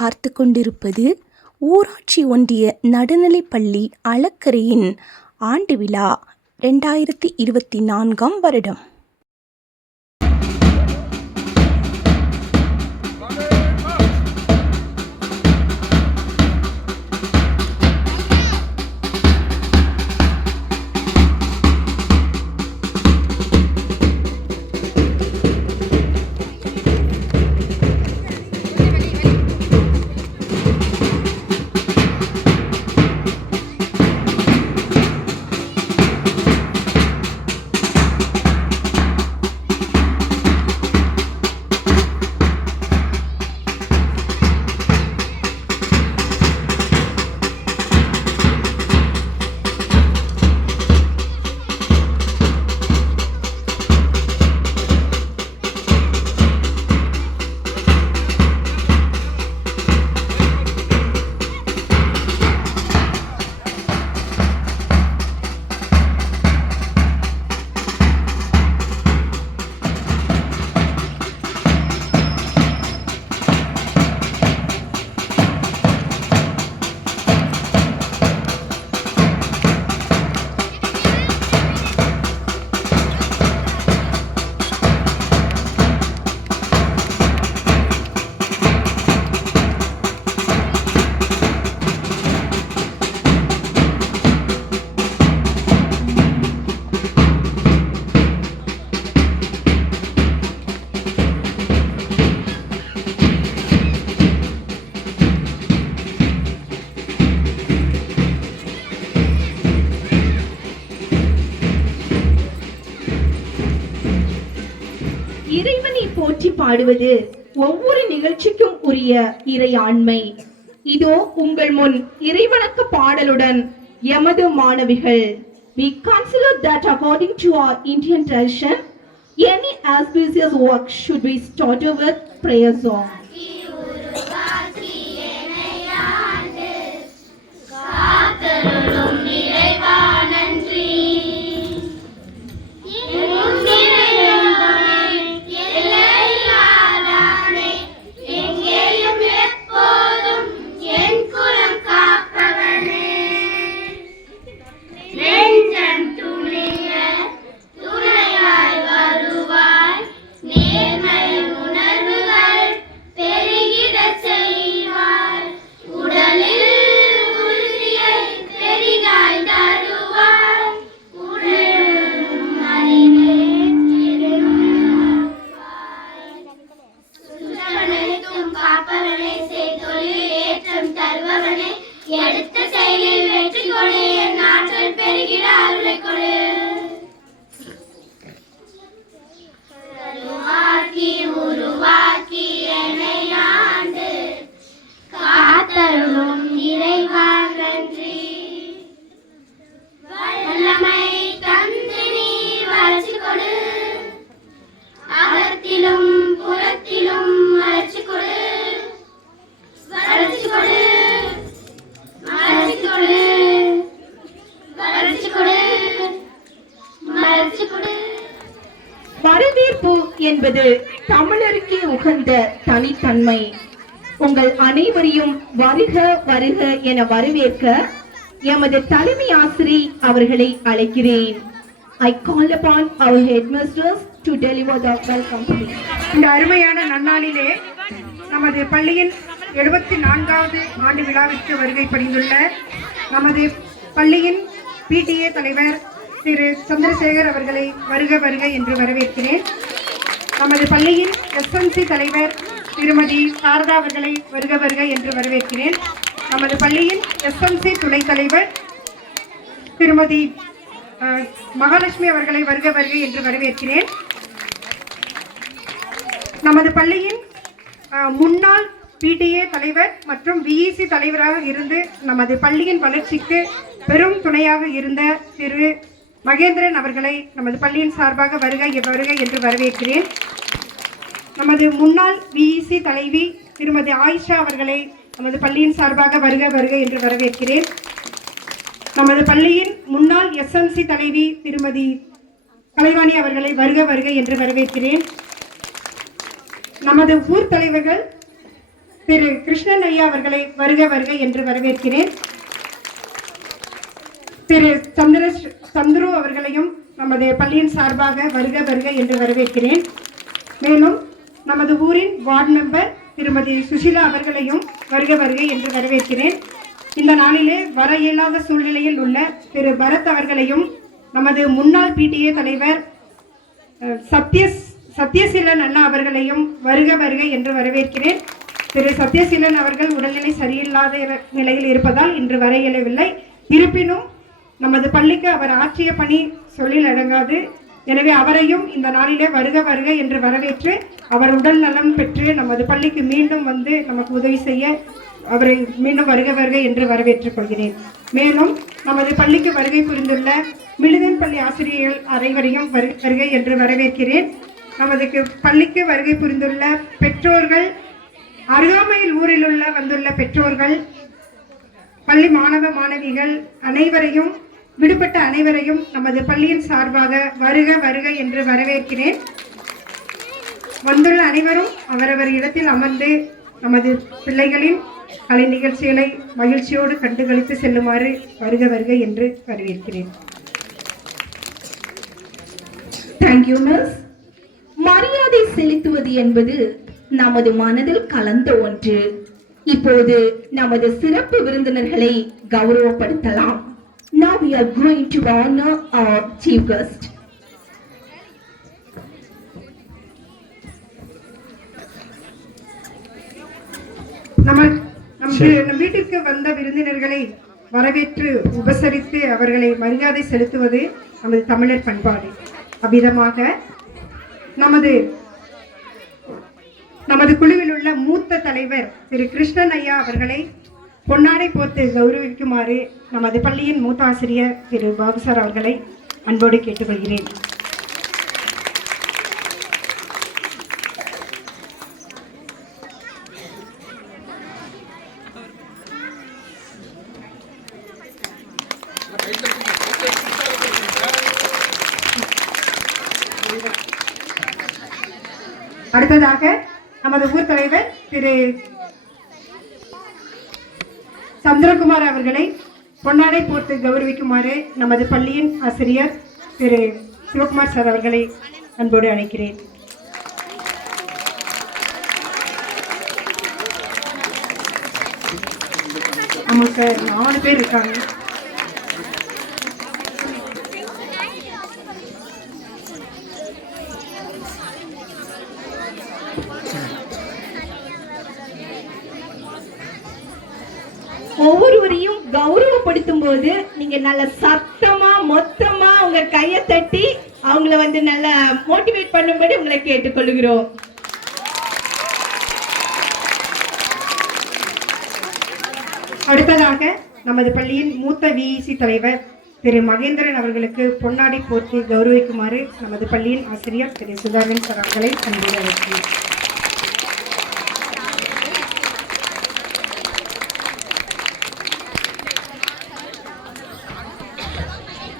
பார்த்து கொண்டிருப்பது ஊராட்சி ஒன்றிய நடுநிலைப்பள்ளி அளக்கரையின் ஆண்டு விழா 2024 வருடம். இறைவனை போற்றி பாடுவது ஒவ்வொரு நிகழ்ச்சிக்கும் உரிய இறையாண்மை. இதோ உங்கள் முன் இறைவணக்க பாடலுடன் எமது மாணவிகள். We consider that according to our Indian tradition, any auspicious work should be started with prayer song. வரவேற்பு என்பது தமிழருக்கு உகந்த தனித்தன்மை. உங்கள் அனைவரையும் வருக வருக என வரவேற்க எமது தலைமை ஆசிரியர் அவர்களை அழைக்கிறேன். I call upon our headmasters to deliver the welcome speech. இந்த அருமையான நன்னாளிலே நமது பள்ளியின் 74வது ஆண்டு விழாவிற்கு வருகை புரிந்துள்ள நமது பள்ளியின் PTA தலைவர் திரு சந்திரசேகர் அவர்களை வருக வருக என்று வரவேற்கிறேன். நமது பள்ளியின் SMC தலைவர் திருமதி சாரதா அவர்களை வருக வருக என்று வரவேற்கிறேன். நமது பள்ளியின் SMC துணைத் தலைவர் திருமதி மகாலட்சுமி அவர்களை வருக வருக என்று வரவேற்கிறேன். நமது பள்ளியின் முன்னாள் PTA தலைவர் மற்றும் VEC தலைவராக இருந்து நமது பள்ளியின் வளர்ச்சிக்கு பெரும் துணையாக இருந்த திரு மகேந்திரன் அவர்களை நமது பள்ளியின் சார்பாக வருக வருக என்று வரவேற்கிறேன். நமது முன்னாள் VEC தலைவி திருமதி ஆயிஷா அவர்களை நமது பள்ளியின் சார்பாக வருக வருக என்று வரவேற்கிறேன். நமது பள்ளியின் முன்னாள் SMC தலைவி திருமதி கலைவாணி அவர்களை வருக வருக என்று வரவேற்கிறேன். நமது ஊர் தலைவர்கள் திரு கிருஷ்ணன் ஐயா அவர்களை வருக வருக என்று வரவேற்கிறேன். திரு சந்துரு அவர்களையும் நமது பள்ளியின் சார்பாக வருக வருக என்று வரவேற்கிறேன். மேலும் நமது ஊரின் வார்டு மெம்பர் திருமதி சுஷிலா அவர்களையும் வருக வருக என்று வரவேற்கிறேன். இந்த நாளிலே வர இயலாத சூழ்நிலையில் உள்ள திரு பரத் அவர்களையும் நமது முன்னாள் பிடிஏ தலைவர் சத்யசீலன் அண்ணா அவர்களையும் வருக வருக என்று வரவேற்கிறேன். திரு சத்யசீலன் அவர்கள் உடல்நிலை சரியில்லாத நிலையில் இருப்பதால் இன்று வர இயலவில்லை. இருப்பினும் நமது பள்ளிக்கு அவர் ஆற்றிய பணி சொல்லில் அடங்காது. எனவே அவரையும் இந்த நாளிலே வருக வருக என்று வரவேற்று அவர் உடல் நலம் பெற்று நமது பள்ளிக்கு மீண்டும் வந்து நமக்கு உதவி செய்ய அவரை மீண்டும் வருக வருக என்று வரவேற்றுக் கொள்கிறேன். மேலும் நமது பள்ளிக்கு வருகை புரிந்துள்ள மிளிதன் பள்ளி ஆசிரியர்கள் அனைவரையும் வருகை என்று வரவேற்கிறேன். நமது பள்ளிக்கு வருகை புரிந்துள்ள பெற்றோர்கள், அருகாமையில் ஊரில் வந்துள்ள பெற்றோர்கள், பள்ளி மாணவ மாணவிகள் அனைவரையும், விடுபட்ட அனைவரையும் நமது பள்ளியின் சார்பாக வருக வருக என்று வரவேற்கிறேன். வந்துள்ள அனைவரும் அவரவர் இடத்தில் அமர்ந்து நமது பிள்ளைகளின் கலை நிகழ்ச்சிகளை மகிழ்ச்சியோடு கண்டுகளித்து செல்லுமாறு வருக வருக என்று வரவேற்கிறேன். Thank you miss. மரியாதை செலுத்துவது என்பது நமது மனதில் கலந்த ஒன்று. இப்போது நமது சிறப்பு விருந்தினர்களை கௌரவப்படுத்தலாம். Now we are going to honor our chief guest. நம் வீட்டிற்கு வந்த விருந்தினர்களை வரவேற்று உபசரித்து அவர்களை மரியாதை செலுத்துவது நமது தமிழர் பண்பாடு. அவ்விதமாக நமது குழுவில் உள்ள மூத்த தலைவர் திரு கிருஷ்ணன் ஐயா அவர்களை பொன்னாடை போர்த்து கௌரவிக்குமாறு நமது பள்ளியின் மூத்த ஆசிரியர் திரு பாபு சார் அவர்களை அன்போடு கேட்டுக்கொள்கிறேன். அடுத்ததாக நமது ஊர் தலைவர் திரு சந்திரகுமார் அவர்களை பொன்னாடை போர்த்து கௌரவிக்குமாறு நமது பள்ளியின் ஆசிரியர் திரு சிவகுமார் சார் அவர்களை அன்போடு அழைக்கிறேன். நமக்கு 4 பேர் இருக்காங்க. ஒவ்வொருவரையும் கௌரவப்படுத்தும் போது நீங்க நல்ல சத்தமா மொத்தமா உங்க கையை தட்டி அவங்கள நல்லா மோட்டிவேட் பண்ணும்படி உங்களை கேட்டுக்கொள்கிறோம். அடுத்ததாக நமது பள்ளியின் மூத்த விஇசி தலைவர் திரு மகேந்திரன் அவர்களுக்கு பொன்னாடை போர்த்தி கௌரவிக்குமாறு நமது பள்ளியின் ஆசிரியர் திரு சுதாகரன் சார் அவர்களை அன்போடு அழைக்கிறேன்.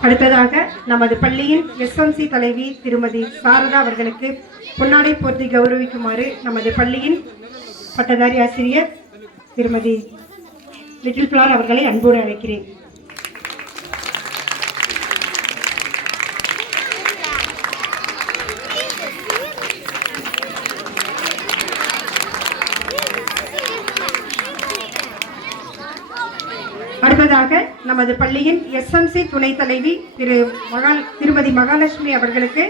அடுத்ததாக நமது பள்ளியின் எஸ்எம்சி தலைவி திருமதி சாரதா அவர்களுக்கு பொன்னாடை போர்த்தி கௌரவிக்குமாறு நமது பள்ளியின் பட்டதாரி ஆசிரியர் திருமதி லிட்டில் ஃபிளார் அவர்களை அன்போடு அழைக்கிறேன். அடுத்ததாக நமது பள்ளியின் எஸ்எம்சி துணைத் தலைவி திருமதி மகாலட்சுமி அவர்களுக்கு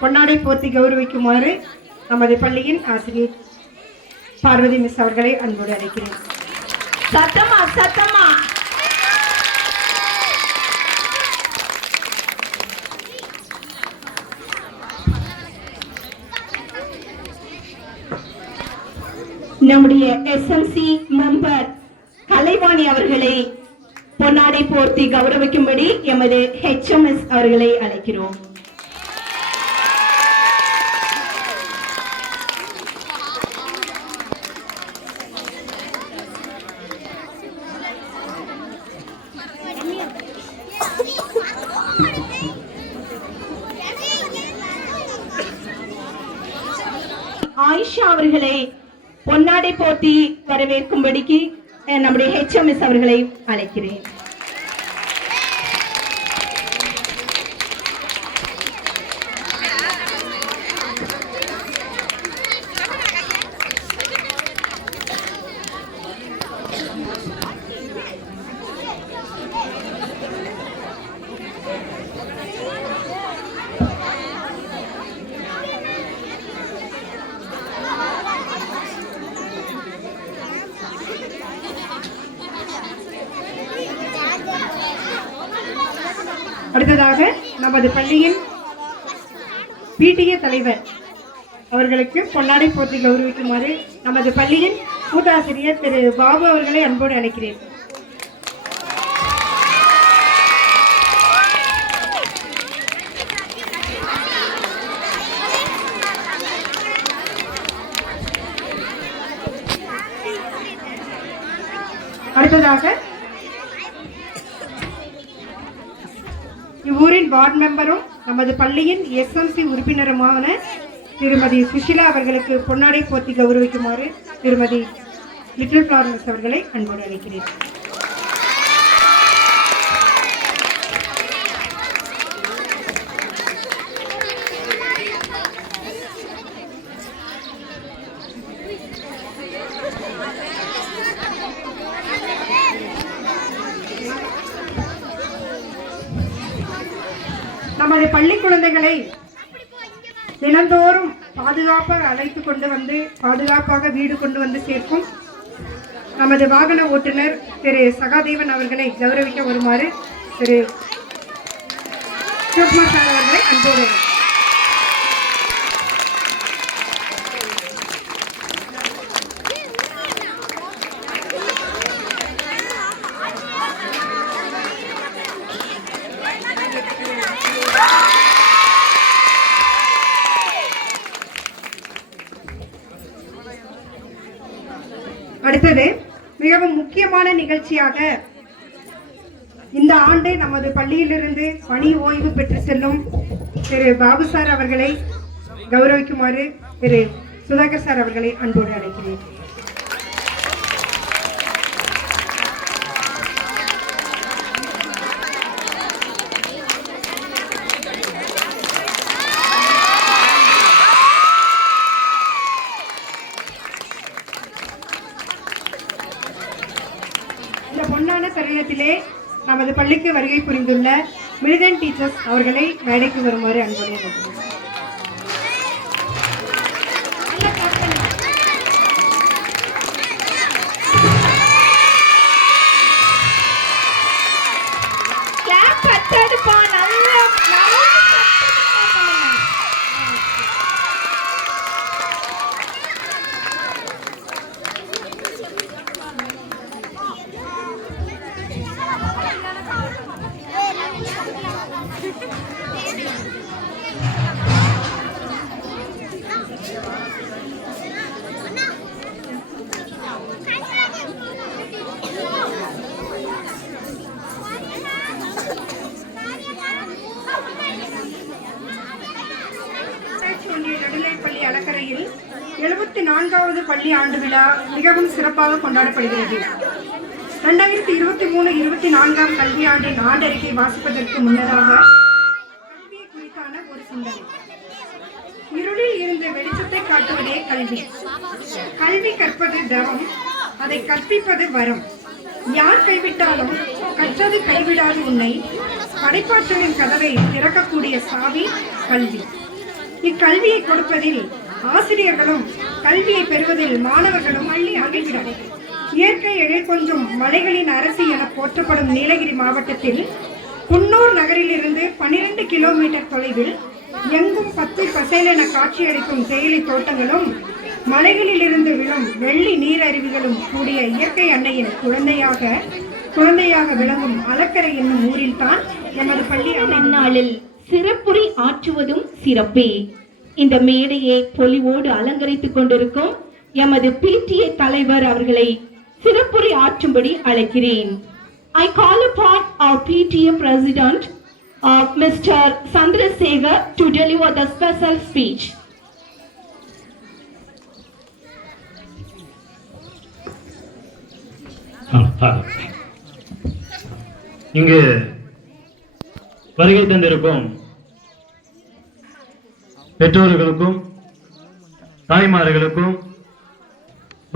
பொன்னாடை போர்த்தி கௌரவிக்குமாறு நமது பள்ளியின் ஆசிரியர் பார்வதி மிஸ் அவர்களை அன்போடு அழைக்கிறேன். சத்தமா சத்தமா. நம்முடைய எஸ்எம்சி மெம்பர் கலைவாணி அவர்களை பொன்னாடை போர்த்தி கௌரவிக்கும்படி எமது HMS அவர்களை அழைக்கிறோம். ஆயிஷா அவர்களை பொன்னாடை போட்டி வரவேற்கும்படிக்கு நம்முடைய HMS அவர்களை அழைக்கிறேன். அடுத்ததாக நமது பள்ளியின் PTA தலைவர் அவர்களுக்கு பொன்னாடை போற்றி கௌரவிக்குமாறு நமது பள்ளியின் மூத்தாசிரியர் திரு பாபு அவர்களை அன்போடு அழைக்கிறேன். அடுத்ததாக இவ்வூரின் வார்டு மெம்பரும் நமது பள்ளியின் SMC உறுப்பினருமான திருமதி சுஷிலா அவர்களுக்கு பொன்னாடை போற்றி கௌரவிக்குமாறு திருமதி லிட்டில் ஃப்ளாரன்ஸ் அவர்களை அன்போடு அழைக்கிறேன். நமது பள்ளி குழந்தைகளை தினந்தோறும் பாதுகாப்பாக அழைத்து கொண்டு வந்து பாதுகாப்பாக வீடு கொண்டு வந்து சேர்க்கும் நமது வாகன ஓட்டுநர் திரு சகாதேவன் அவர்களை கௌரவிக்க வருமாறு திரு சிவகுமார் சார் அவர்களை அன்போடு. அடுத்தது மிகவும் முக்கியமான நிகழ்ச்சியாக இந்த ஆண்டு நமது பள்ளியிலிருந்து பணி ஓய்வு பெற்று செல்லும் திரு பாபு சார் அவர்களை கௌரவிக்குமாறு திரு சுதாகர் சார் அவர்களை அன்போடு அழைக்கிறேன். இந்த பொன்னான தருணத்திலே நமது பள்ளிக்கு வருகை புரிந்துள்ள மிலிடன் டீச்சர்ஸ் அவர்களை மேடைக்கு வருமாறு அன்போடு அழைக்கிறேன். நடுநிலைப்பள்ளி அலக்கரையில் 74வது பள்ளி ஆண்டு விழா மிகவும் சிறப்பாக கொண்டாடப்படுகிறது. 2023-24 கல்வியாண்டின் ஆண்டறிக்கை வாசிப்பதற்கு முன்னதாக கல்வியை குறித்தான ஒரு சிந்தனை. இருளில் இருந்து வெளிச்சத்தை காட்டுவதே கல்வி. கல்வி கற்பது தவம், அதை கற்பிப்பது வரம். யார் கைவிட்டாலும் கற்றது கைவிடாது உன்னை. படைப்பாற்றலின் கதவை திறக்கக்கூடிய சாவி கல்வி. இக்கல்வியை கொடுப்பதில் ஆசிரியர்களும் கல்வியை பெறுவதில் மாணவர்களும் அள்ளி அகழ்கிறார். இயற்கை எழில் கொஞ்சம் மலைகளின் அரசி என போற்றப்படும் நீலகிரி மாவட்டத்தில் குன்னூர் நகரிலிருந்து 12 கிலோமீட்டர் தொலைவில் எங்கும் பச்சை பசேலென காட்சியளிக்கும் தேயிலை தோட்டங்களும் மலைகளில் இருந்து விழும் வெள்ளி நீரருவிகளும் கூடிய இயற்கை அன்னையின் குழந்தையாக விளங்கும் அலக்கரை என்னும் ஊரில் தான் எமது பள்ளி அந்நாளில் சிறப்புரை ஆற்றுவதும் சிறப்பே. இந்த மேடையை பொலிவோடு அலங்கரித்துக் கொண்டிருக்கும் எமது PTA தலைவர் அவர்களை சிறப்புரை ஆற்றும்படி அழைக்கிறேன். I call upon our PTA President, Mr. Chandrasekhar, to deliver the special speech. இங்கு வருகை தந்திருக்கும் பெற்றோர்களுக்கும் தாய்மார்களுக்கும்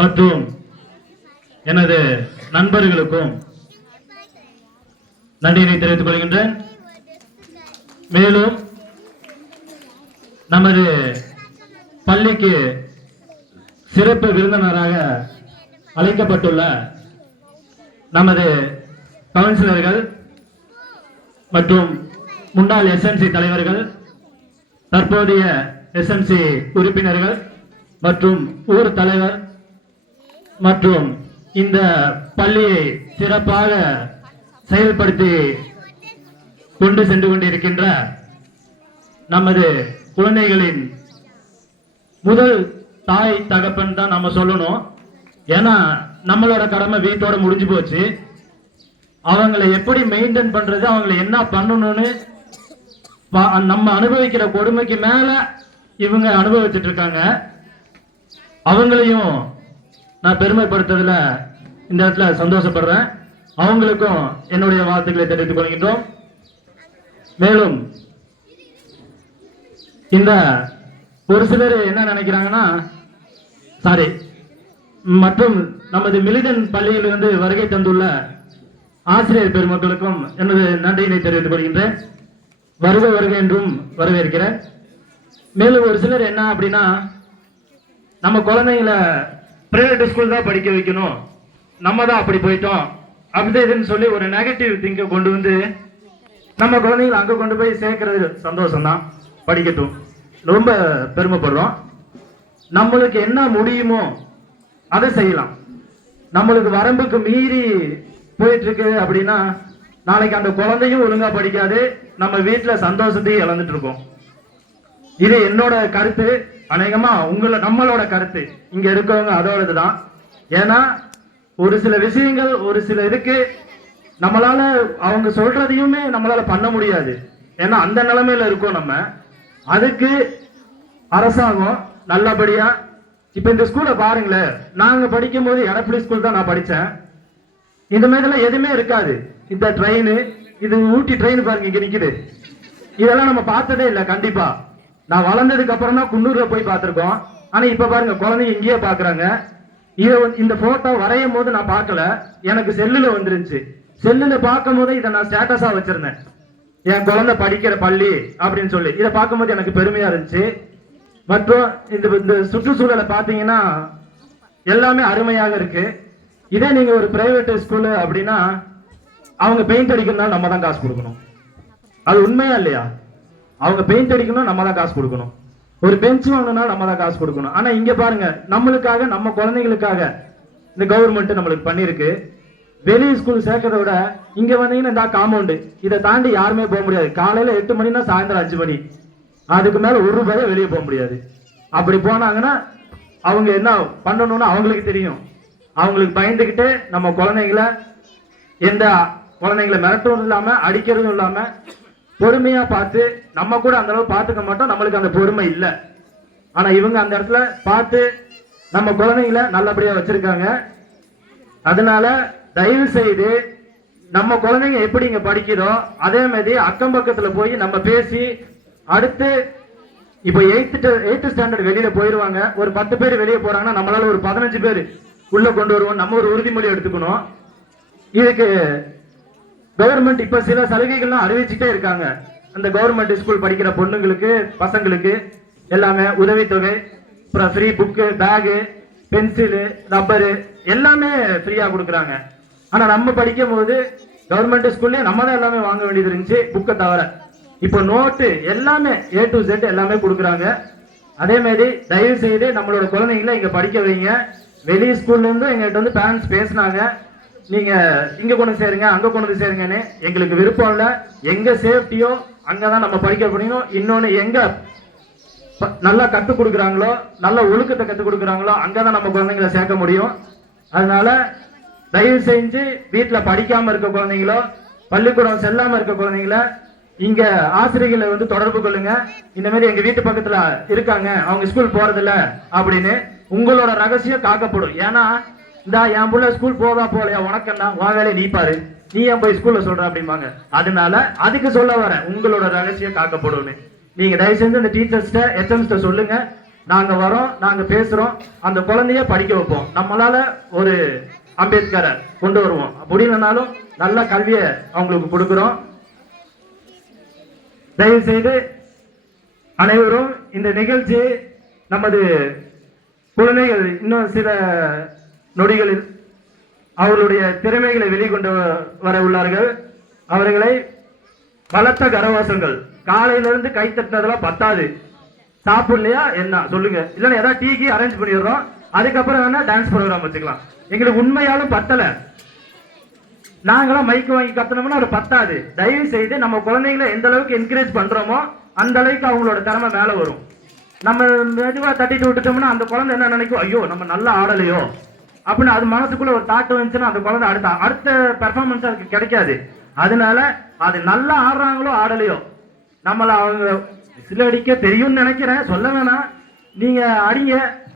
மற்றும் எனது நண்பர்களுக்கும் நன்றியினை தெரிவித்துக் கொள்கின்றேன். மேலும் நமது பள்ளிக்கு சிறப்பு விருந்தினராக அழைக்கப்பட்டுள்ள நமது கவுன்சிலர்கள் மற்றும் முன்னாள் எஸ்எம்சி தலைவர்கள், தற்போதைய எஸ்எம்சி உறுப்பினர்கள் மற்றும் ஊர் தலைவர் மற்றும் இந்த பள்ளியை சிறப்பாக செயல்படுத்தி கொண்டு சென்று கொண்டிருக்கின்ற நமது குழந்தைகளின் முதல் தாய் தகப்பன் தான் நம்ம சொல்லணும். ஏன்னா நம்மளோட கடமை வீட்டோட முடிஞ்சு போச்சு. அவங்களை எப்படி மெயின்டைன் பண்றது, அவங்களை என்ன பண்ணணும்னு நம்ம அனுபவிக்கிற கொடுமைக்கு மேல இவங்க அனுபவிச்சுட்டு இருக்காங்க. அவங்களையும் நான் பெருமைப்படுத்துறதுல இந்த இடத்துல சந்தோஷப்படுறேன். அவங்களுக்கும் என்னுடைய வாழ்த்துக்களை தெரிவித்துக் கொள்கின்றோம். மேலும் இந்த ஒரு சிலர் என்ன நினைக்கிறாங்கன்னா, மற்றும் நமது மிலிடன் பள்ளியிலிருந்து வருகை தந்துள்ள ஆசிரியர் பெருமக்களுக்கும் எனது நன்றியினை தெரிவித்துக் கொள்கின்றேன். வருக வருக என்றும் வரவேற்கிறேன். மேலும் ஒரு சிலர் என்ன அப்படின்னா, நம்ம குழந்தைங்களை பிரைவேட் ஸ்கூல் தான் படிக்க வைக்கணும், நம்ம தான் அப்படி போயிட்டோம் அப்படி இதுன்னு சொல்லி ஒரு நெகட்டிவ் திங்க கொண்டு வந்து நம்ம குழந்தைங்களை அங்க கொண்டு போய் சேர்க்கறது சந்தோஷம் தான், படிக்கட்டும், ரொம்ப பெருமைப்படுறோம். நம்மளுக்கு என்ன முடியுமோ அதை செய்யலாம். நம்மளுக்கு வரம்புக்கு மீறி போயிட்டு இருக்கு அப்படின்னா நாளைக்கு அந்த குழந்தையும் ஒழுங்கா படிக்காது, நம்ம வீட்டுல சந்தோஷத்தையும் இழந்துட்டு இருக்கோம். இது என்னோட கருத்து. அநேகமா நம்மளோட கருத்து இங்க இருக்கவங்க அதோடதுதான். ஏன்னா ஒரு சில விஷயங்கள் ஒரு சில இதுக்கு நம்மளால அவங்க சொல்றதையுமே நம்மளால பண்ண முடியாது. ஏன்னா அந்த நிலைமையில இருக்கோம் நம்ம. அதுக்கு அரசாங்கம் நல்லபடியா இப்ப இந்த ஸ்கூலை பாருங்களேன். நாங்க படிக்கும் போது எடப்பள்ளி ஸ்கூல் தான் நான் படிச்சேன். இந்த மாதிரிலாம் எதுவுமே இருக்காது. இந்த ட்ரெயின், இது ஊட்டி ட்ரெயின் பாருங்க இங்க நிக்குது. இதெல்லாம் நம்ம பார்த்ததே இல்லை. கண்டிப்பா நான் வளர்ந்ததுக்கு அப்புறம் தான் குன்னூர்ல போய் பார்த்திருக்கோம். ஆனா இப்ப பாருங்க குழந்தைங்க இங்கேயே பாக்குறாங்க. இந்த போட்டோ வரையும் போது நான் பார்க்கல, எனக்கு செல்லுல வந்துருந்துச்சு. செல்லுல பார்க்கும் போது இதை நான் ஸ்டேட்டஸா வச்சிருந்தேன், என் குழந்தை படிக்கிற பள்ளி அப்படின்னு சொல்லி. இதை பார்க்கும்போது எனக்கு பெருமையா இருந்துச்சு. மற்றும் இந்த சுற்றுச்சூழலை பார்த்தீங்கன்னா எல்லாமே அருமையாக இருக்கு. இதே நீங்க ஒரு பிரைவேட் ஸ்கூலு அப்படின்னா அவங்க பெயிண்ட் அடிக்கணும்னா நம்ம தான் காசு கொடுக்கணும். அது உண்மையா இல்லையா? அவங்க பெயிண்ட் அடிக்கணும், நம்ம தான் காசு கொடுக்கணும். ஒரு பெஞ்ச் வாங்கணும்னா நம்ம தான் காசு கொடுக்கணும். ஆனா இங்க பாருங்க, நம்மளுக்காக நம்ம குழந்தைங்களுக்காக இந்த கவர்மெண்ட் நம்மளுக்கு பண்ணிருக்கு. வெளி ஸ்கூல் சேர்க்கறத விட இங்க வந்தீங்கன்னா இந்த காம்பவுண்டு, இதை தாண்டி யாருமே போக முடியாது. காலையில 8 மணினா சாயந்தரம் 5 மணி, அதுக்கு மேல ஒரு ரூபாய் வெளியே போக முடியாது. அப்படி போனாங்கன்னா அவங்க என்ன பண்ணணும்னு அவங்களுக்கு தெரியும். அவங்களுக்கு பயந்துகிட்டு நம்ம குழந்தைங்களை எந்த குழந்தைங்களை மிரட்டவும் இல்லாம அடிக்கிறதும் இல்லாம பொறுமையா பார்த்து, நம்ம கூட அந்த அளவு பார்த்துக்க மாட்டோம், நம்மளுக்கு அந்த பொறுமை இல்லை. ஆனா இவங்க அந்த இடத்துல பார்த்து நம்ம குழந்தைங்களை நல்லபடியா வச்சிருக்காங்க. அதனால தயவு செய்து நம்ம குழந்தைங்க எப்படி இங்க படிக்கிறோம் அதே மாதிரி அக்கம் பக்கத்துல போய் நம்ம பேசி, அடுத்து இப்ப 8th ஸ்டாண்டர்ட் வெளியில போயிருவாங்க. ஒரு 10 பேர் வெளியே போறாங்கன்னா நம்மளால ஒரு 15 பேர் உள்ள கொண்டு வருவோம். நம்ம ஒரு உறுதிமொழி எடுத்துக்கணும். இதுக்கு கவர்மெண்ட் இப்ப சில சலுகைகள்லாம் அறிவிச்சுட்டே இருக்காங்க. அந்த கவர்மெண்ட் ஸ்கூல் படிக்கிற பொண்ணுங்களுக்கு பசங்களுக்கு எல்லாமே உதவித்தொகை, அப்புறம் free book, bag, pencil, rubber எல்லாமே ஃப்ரீயா கொடுக்குறாங்க. ஆனா நம்ம படிக்கும் போது கவர்மெண்ட் ஸ்கூல்ல நம்ம தான் எல்லாமே வாங்க வேண்டியது இருந்துச்சு, புக்கை தவிர. இப்போ நோட்டு எல்லாமே A to Z எல்லாமே கொடுக்குறாங்க. அதே மாதிரி தயவு செய்து நம்மளோட குழந்தைங்களை இங்க படிக்க வைங்க. வெளி ஸ்கூல்ல இருந்து எங்ககிட்ட வந்து பேரண்ட்ஸ் பேசினாங்க, நீங்க இங்க கொண்டு சேருங்க அங்க கொண்டு சேருங்கன்னு. எங்களுக்கு விருப்பம் இல்ல. எங்க சேஃப்டியோ அங்கதான் நம்ம படிக்க முடியும். இன்னொன்னு எங்க நல்லா கத்து கொடுக்குறாங்களோ, நல்ல ஒழுக்கத்தை கத்து கொடுக்குறாங்களோ அங்கதான் நம்ம குழந்தைங்களை சேர்க்க முடியும். அதனால தயவு செஞ்சு வீட்டுல படிக்காம இருக்க குழந்தைங்களோ, பள்ளிக்கூடம் செல்லாம இருக்க குழந்தைங்கள இங்க ஆசிரியர்களை வந்து தொடர்பு கொள்ளுங்க. இந்த மாதிரி எங்க வீட்டு பக்கத்துல இருக்காங்க, அவங்க ஸ்கூல் போறதில்ல அப்படின்னு உங்களோட ரகசியம் காக்கப்படும். ஏன்னா இந்தா என் புள்ள ஸ்கூல் போதா போலையா உனக்கண்ணா உன் வேலையை நீ பாரு, நீ ஏன் போய் ஸ்கூல்ல சொல்ற அப்படிம்பாங்க. அதனால அதுக்கு சொல்ல வரேன், உங்களோட ரகசியம் காக்கப்படும். நீங்க தயவு செஞ்சு இந்த டீச்சர்ஸ்ட HMஸ்ட சொல்லுங்க, நாங்க வரோம், நாங்க பேசுறோம், அந்த குழந்தைய படிக்க வைப்போம். நம்மளால ஒரு அம்பேத்கரை கொண்டு வருவோம், முடியலனாலும் நல்ல கல்வியை அவங்களுக்கு கொடுக்கிறோம். தயவு செய்து அனைவரும் இந்த நிகழ்ச்சி நமது குழந்தைகள் இன்னும் சில நொடிகளில் அவர்களுடைய திறமைகளை வெளிக்கொண்டு வர உள்ளார்கள். அவர்களை பலத்த கரவாசங்கள், காலையிலிருந்து கை தட்டினதெல்லாம் பத்தாது, சாப்பிடலையா என்ன சொல்லுங்க, இல்லைன்னா ஏதாவது டீக்கு அரேஞ்ச் பண்ணிடுறோம், அதுக்கப்புறம் வேணா டான்ஸ் ப்ரோக்ராம் வச்சுக்கலாம். எங்களுக்கு உண்மையாலும் பத்தல, நாங்களாம் மைக்கு வாங்கி கத்தனோம்னா ஒரு பத்தாது. தயவு செய்து நம்ம குழந்தைங்களை எந்த அளவுக்கு என்கரேஜ் பண்றோமோ அந்த அளவுக்கு அவங்களோட திறமை மேல வரும். நம்ம மெதுவா தட்டிட்டு விட்டுட்டோம்னா அந்த குழந்தை என்ன நினைக்கும், ஐயோ நம்ம நல்லா ஆடலையோ அப்படின்னு அது மனசுக்குள்ள ஒரு தாட்டு வந்துச்சுன்னா அந்த குழந்தை அடுத்த பெர்ஃபார்மன்ஸ் அதுக்கு கிடைக்காது. அதனால அது நல்லா ஆடுறாங்களோ ஆடலையோ நம்மள அவங்க விசில் அடிக்க தெரியும்னு நினைக்கிறேன், சொல்ல வேணாம், நீங்க அடிங்க.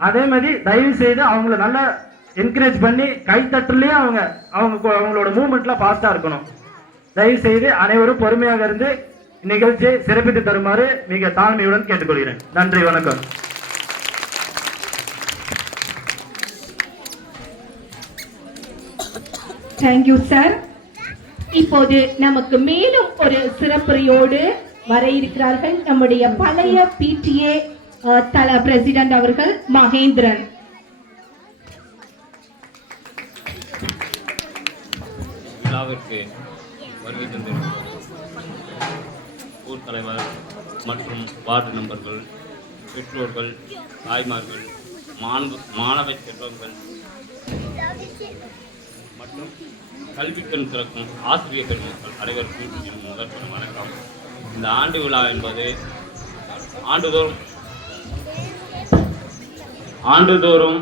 அதே மாதிரி தயவு செய்து அவங்கள நல்லா என்கரேஜ் பண்ணி கைத்தட்டுலயே அவங்களோட மூவ்மெண்ட்ல ஃபாஸ்டா இருக்கணும். தயவு செய்து அனைவரும் பொறுமையாக இருந்து நிகழ்ச்சியை சிறப்பித்து தருமாறு மிக தாழ்மையுடன் கேட்டுக்கொள்கிறேன். நன்றி, வணக்கம். Thank you sir. இப்போது நமக்கு மேலும் ஒரு சிறப்புரையோடு வர இருக்கிறார்கள் நம்முடைய பழைய PTA தல பிரசிடென்ட் அவர்கள் மகேந்திரன். விழாவிற்கு வருகை தந்திருக்கும் ஊர் தலைவர் மற்றும் வார்டு நம்பர்கள், பெற்றோர்கள், தாய்மார்கள், மாணவ செல்வங்கள் மற்றும் கல்விக்கண் திறக்கும் ஆசிரியர் பெருமக்கள் அனைவருக்கும் என் முதற்கண் வணக்கம். இந்த ஆண்டு விழா என்பது ஆண்டுதோறும்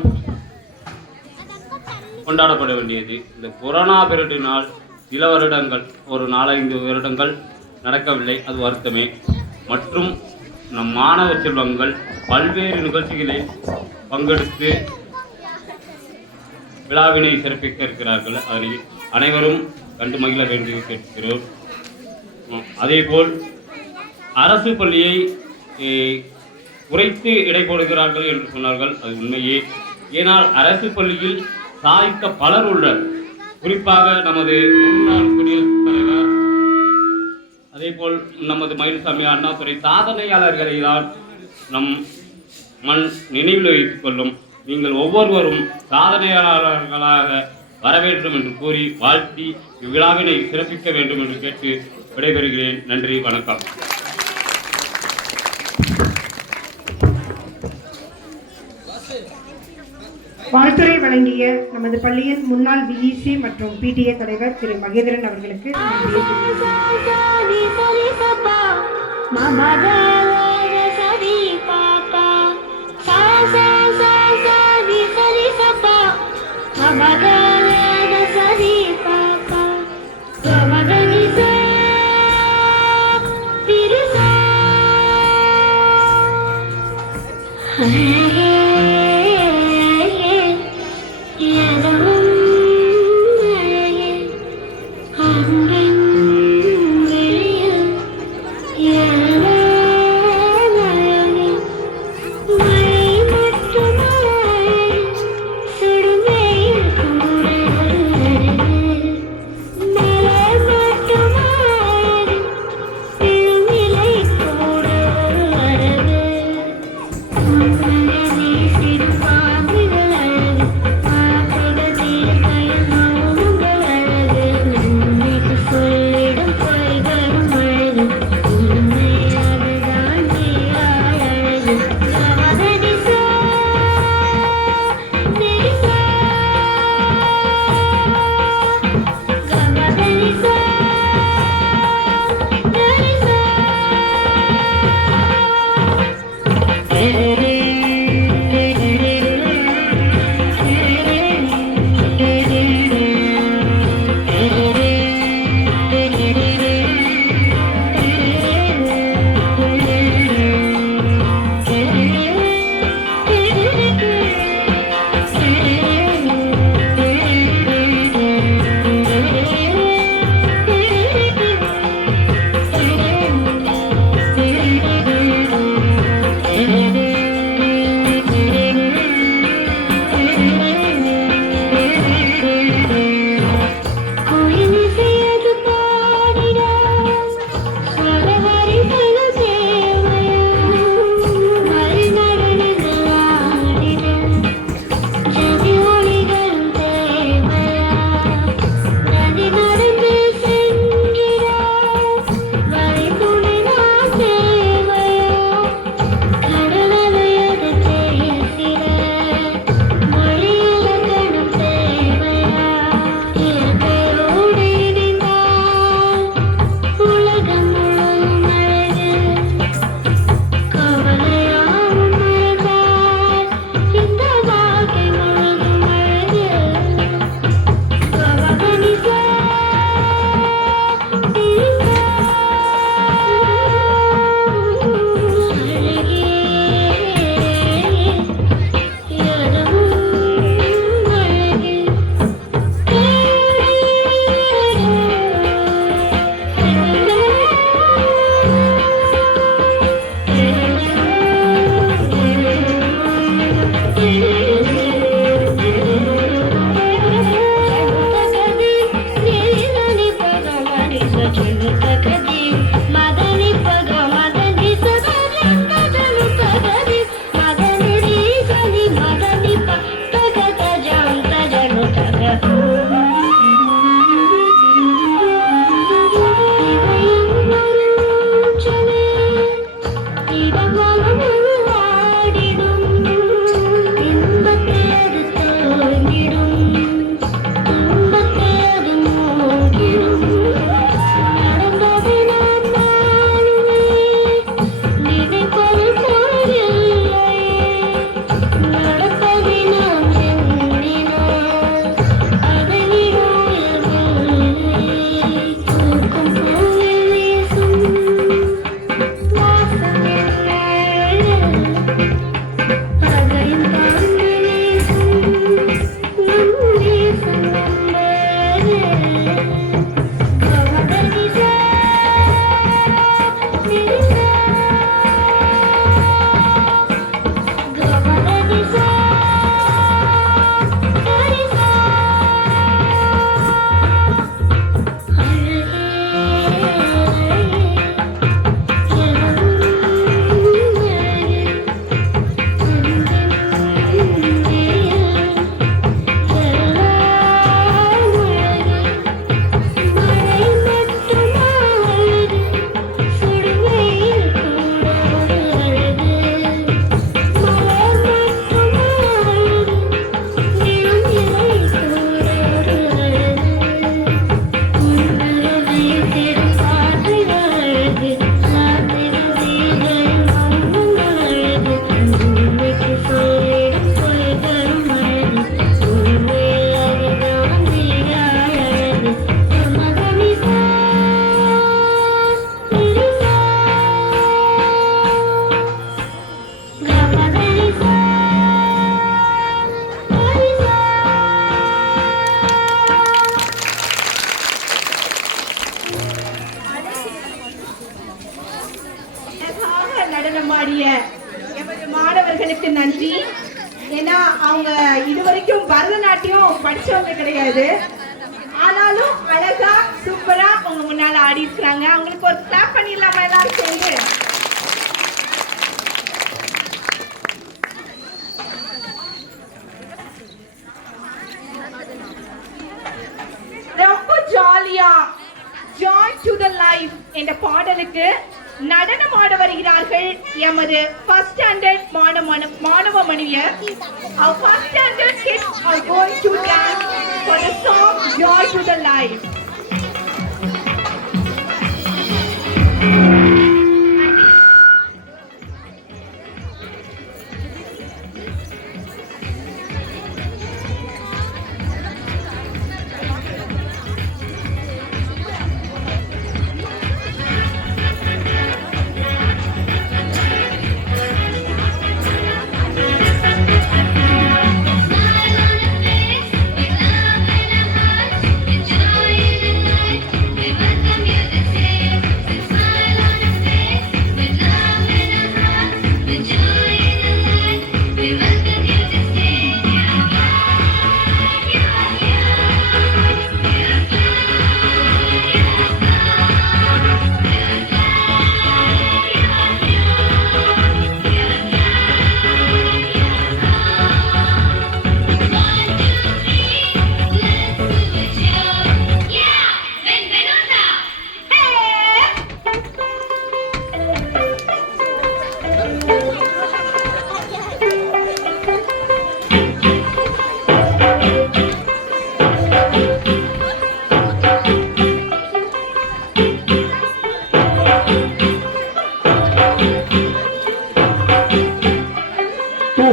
கொண்டாடப்பட வேண்டியது. இந்த கொரோனா பெருடினால் சில வருடங்கள், ஒரு 4-5 வருடங்கள் நடக்கவில்லை, அது வருத்தமே. மற்றும் நம் மாணவ செல்வங்கள் பல்வேறு நிகழ்ச்சிகளில் பங்கெடுத்து விழாவினை சிறப்பிக்க இருக்கிறார்கள். அதில் அனைவரும் கண்டு மகிழ வேண்டி கேட்கிறோம். அதேபோல் அரசு பள்ளியை குறைத்து இடை போடுகிறார்கள் என்று சொன்னார்கள், அது உண்மையே. ஏனால் அரசு பள்ளியில் சாதித்த பலர் உள்ளனர். குறிப்பாக நமது முன்னாள் குடியரசுத் தலைவர், அதேபோல் நமது மயில்சாமி அண்ணாதுரை சாதனையாளர்களை தான் நம் மண் நினைவில் வைத்துக் கொள்ளும். நீங்கள் ஒவ்வொருவரும் சாதனையாளர்களாக வர வேண்டும் என்று கூறி வாழ்த்தி இவ்விழாவினை சிறப்பிக்க வேண்டும் என்று கேட்டு விடைபெறுகிறேன். நன்றி, வணக்கம். வாழ்த்துரை வழங்கிய நமது பள்ளியின் முன்னாள் VEC மற்றும் PTA தலைவர் திரு மகேந்திரன் அவர்களுக்கு சுடுமையில் படிச்சவங்க கிடையாது. ஆனாலும் அழகா சூப்பரா உங்க முன்னால ஆடி இருக்கிறாங்க. அவங்களுக்கு ஒரு கிளாப் பண்ணிடலாமா எல்லாரும் சேர்ந்து? ரொம்ப ஜாலியா ஜாய் டு த லைஃப் என்ற பாடலுக்கு நடனம் ஆட வருகிறார்கள் எமது ஃபர்ஸ்ட் ஸ்டாண்டர்ட் மாணவ Maniyar. Our first standard kids are going to dance for the song Joy to the Life.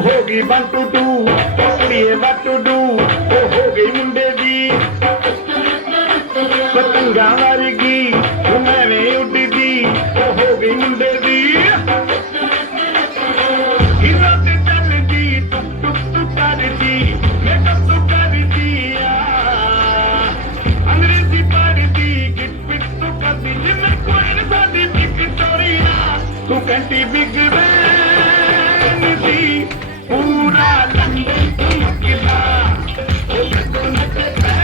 होगी 1 to 2 इसलिए what to do वो हो गई मुंडे दी पतंगा वर्गी मैंने उड़ी दी वो हो गई मुंडे दी हिला से चल दी टुक टुक टुक कर दी मेकअप तो कर दिया अंग्रेजी पढ़ दी किट पिट तो कर दी जिन्हें कोई न सादी विक्टोरिया तू कंटी बिग बैन दी पूरा लंदन चमकता ओ कतो नचता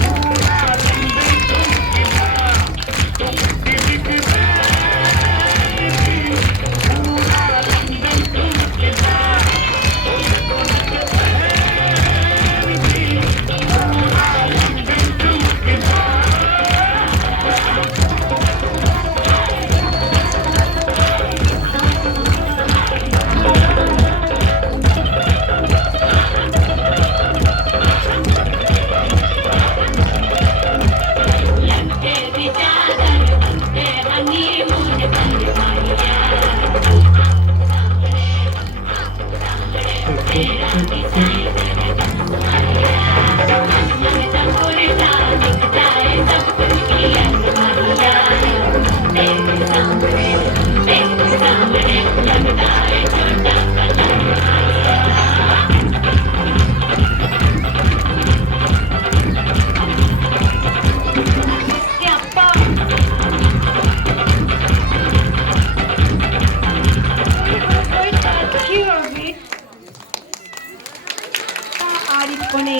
पूरा लंदन चमकता तो किसी की पूरा लंदन चमकता ओ कतो नचता पूरा लंदन चमकता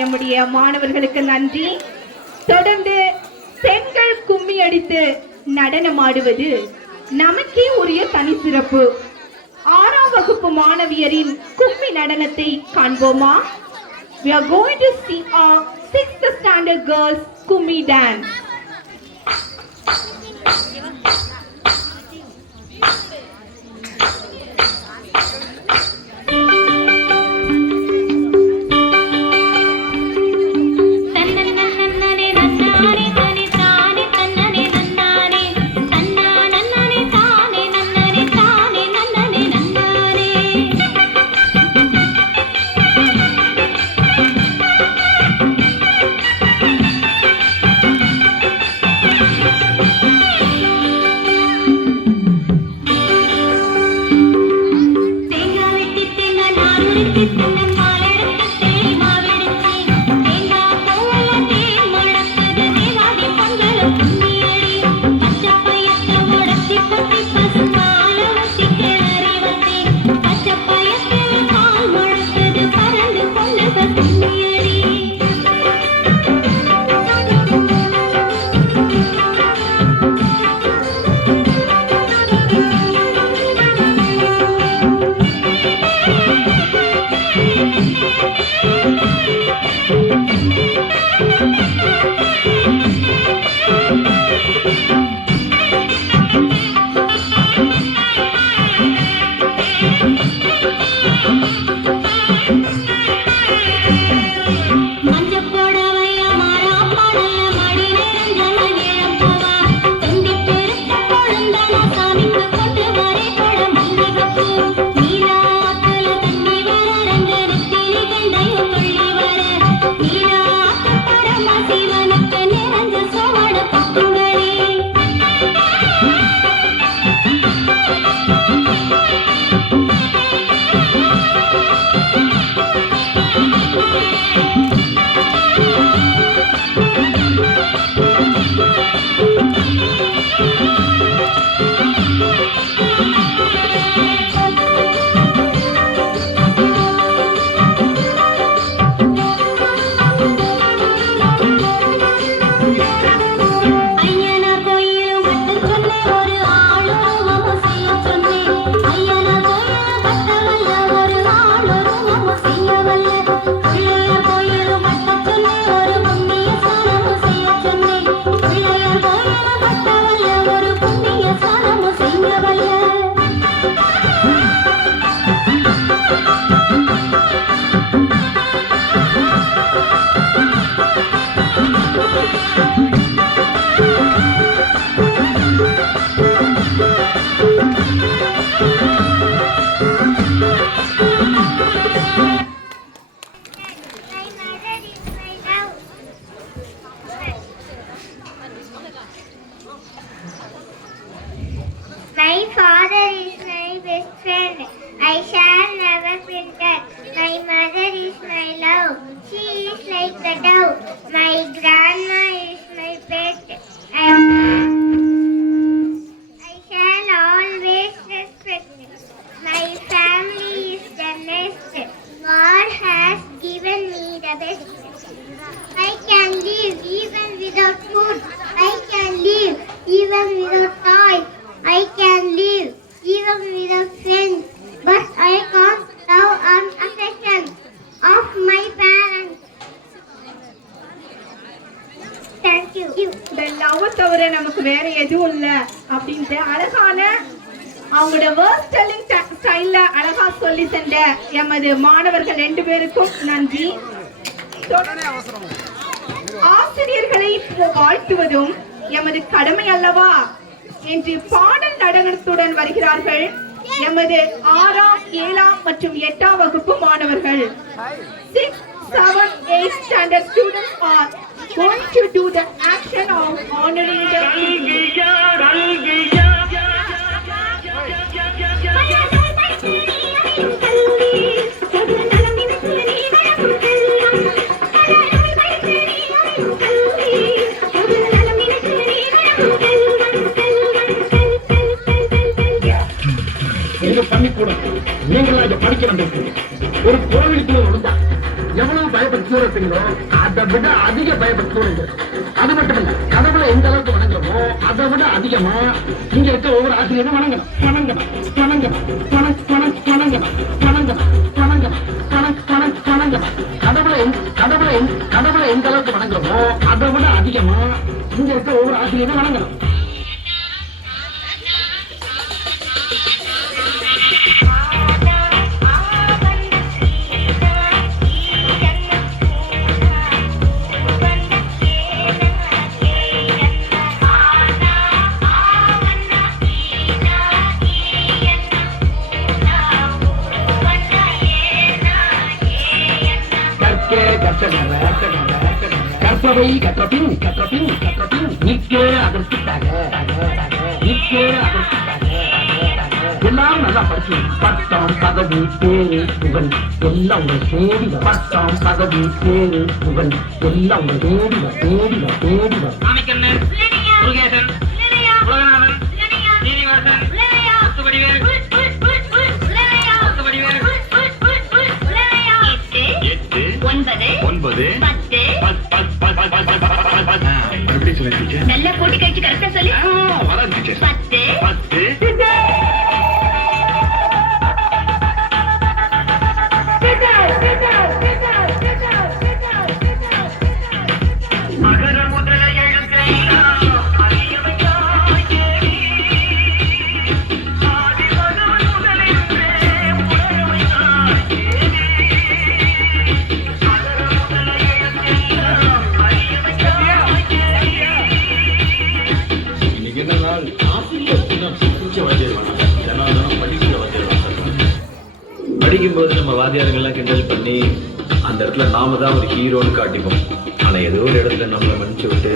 நம்முடைய மாணவர்களுக்கு நன்றி. தொடர்ந்து பெண்கள் கும்மி அடித்து நடனமாடுவது நமக்கே உரிய தனி சிறப்பு. 6ஆம் வகுப்பு மாணவியரின் கும்மி நடனத்தை காண்போமா? We are going to see our 6th standard girls kummi dance. My father is my best friend. I shall never forget. My mother is my love. She is like the dove. My grandma is my pet. I shall always respect. My family is the nest. God has given me the best. I can live even without food. I can live even without toys. I can live even without friends, but I can't love and affection of my parents. Thank you. இந்த love தவிர நமக்கு வேற எதுவும் இல்ல அப்படின்ட்டு அழகான அவங்களோட verse telling ஸ்டைல்ல அழகா சொல்லி சென்ற எமது மாணவர்கள் 2 பேருக்கும் நன்றி. ஆசிரியர்களை வாழ்த்துவதும் எமது கடமை அல்லவா என்று பாடல் நடனத்துடன் வருகிறார்கள் எமது 6ஆம் 7ஆம் மற்றும் 8ஆம் வகுப்பு மாணவர்கள். 6, 7, 8 standard students are going to do the action of honoring the பள்ளிக்கூடம் நீங்களா இங்க படிக்க வந்திருக்கீங்க. ஒரு கோவிலுக்குள்ள விழுந்தா எவ்வளவு பயப்பட்டு தூரத்தீங்களோ அதை விட அதிக பயப்பட்டு தூரங்க. அது மட்டும் இல்ல, கடவுளை எந்த அளவுக்கு வணங்குறோமோ அதை விட அதிகமா இங்க இருக்க ஒவ்வொரு ஆசிரியரும் வணங்கணும் வணங்கணும் வணங்கணும் வணங்கணும் வணங்கணும் வணங்கணும் வணங்கணும். கடவுளை எந்த அளவுக்கு வணங்குறோமோ அதை விட அதிகமா இங்க இருக்க ஒவ்வொரு ஆசிரியரும் வணங்கணும். கற்பவை கற்றபின் நிற்கே அதற்காக எல்லாரும் நல்லா படிச்சு பட்டம் பதவி பேரு புகழ் எல்லாம் உங்களை தேடி வரும். பட்டம் பதவி பேரு புகழ் எல்லாம் உங்களை தேடி வரும். நல்ல போட்டி கழிச்சு கரெக்டா சொல்லி 10 வாத்தியாருங்கெல்லாம் கிண்டல் பண்ணி அந்த இடத்துல நாம தான் ஒரு ஹீரோன்னு காட்டிப்போம். ஆனா ஏதோ ஒரு இடத்துல நம்மளை மன்னிச்சு விட்டு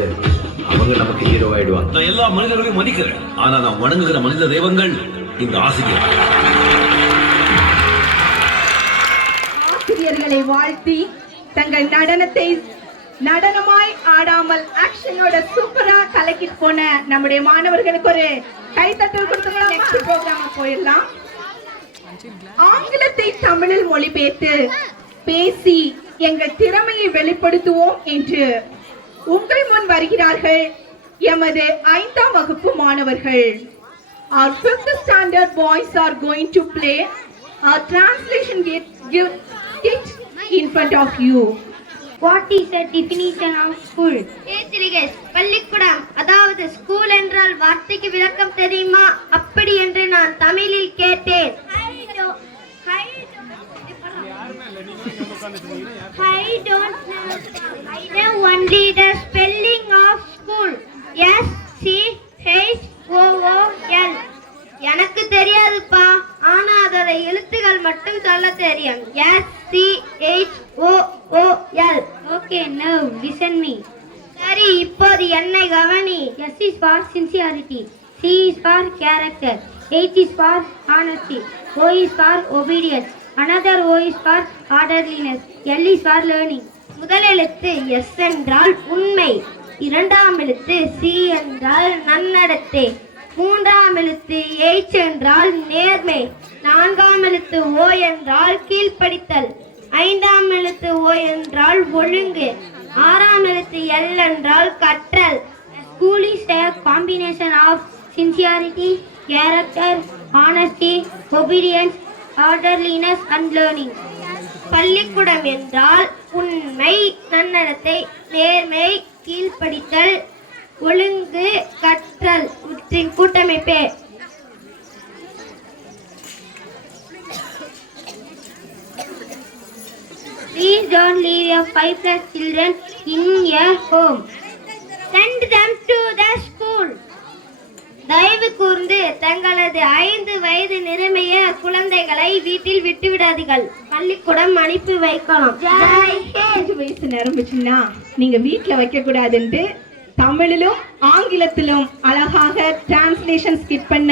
அவங்க நமக்கு ஹீரோ ஆயிடுவாங்க. நான் எல்லா மனிதர்களையும் மதிக்கிறேன். ஆனா நான் வணங்குகிற மனித தெய்வங்கள் இந்த ஆசிரியர். ஆசிரியர்களை வாழ்த்தி தங்கள் நடனத்தை நடனமாய் ஆடாமல் ஆக்ஷனோட சூப்பரா கலக்கிட்டு போன நம்முடைய மாணவர்களுக்கு ஒரு கைத்தட்டல் கொடுத்துக்கலாம். நெக்ஸ்ட் ப்ரோக்ராம் போயிடலாம். ஆங்கிலத்தை தமிழில் மொழிபெயர்த்து பேசி எங்கள் திறமையை வெளிப்படுத்துவோம் என்று உங்கள் முன் வருகிறார்கள் எமது 5ஆம் வகுப்பு மாணவர்கள். Our 5th standard boys are going to play a translation skit in front of you. What is the definition of school? பள்ளிக்கூடம், அதாவது ஸ்கூல் என்றால் வார்த்தைக்கு விளக்கம் தெரியுமா? அப்படி என்று நான் தமிழில் கேட்டேன். I don't know. I know only the spelling of school. SCHOOL. எனக்கு தெரியாதுப்பா, ஆனா அதோட எழுத்துக்கள் மட்டும் சொல்ல தெரியும். SCHOOL. Okay, now listen me. சரி, இப்போது என்னை கவனி. S is for sincerity. C is for character. H is for honesty. O is for obedience. Another O is for orderliness. L is for learning. முதல் எழுத்து S என்றால் உண்மை. இரண்டாம் எழுத்து C என்றால் நன்னடத்தை. மூன்றாம் எழுத்து H என்றால் நேர்மை. நான்காம் எழுத்து O என்றால் கீழ்ப்படித்தல். ஐந்தாம் எழுத்து O என்றால் ஒழுங்கு. ஆறாம் எழுத்து L என்றால் கற்றல். School is a combination of sincerity, character, honesty, obedience, orderliness and learning. பள்ளிக்கூடம் என்றால் உண்மை, நன்னடத்தை, நேர்மை, கீழ்ப்படித்தல், ஒழுங்கு, கற்றல் இவற்றின் கூட்டமைப்பே. Please don't leave your 5+ children in your home. Send them to the school. தயவு கூர்ந்து தங்களது 5 வயது நிரம்பிய குழந்தைகளை வீட்டில் விட்டு விடாதீர்கள். பள்ளிக்கூடம் அனுப்பி வைக்கலாம். 5 வயசு நிரம்பிச்சுன்னா நீங்க வீட்டுல வைக்க கூடாதுன்னு தமிழிலும் ஆங்கிலத்திலும் அழகாக டிரான்ஸ்லேஷன் ஸ்கிட் பண்ண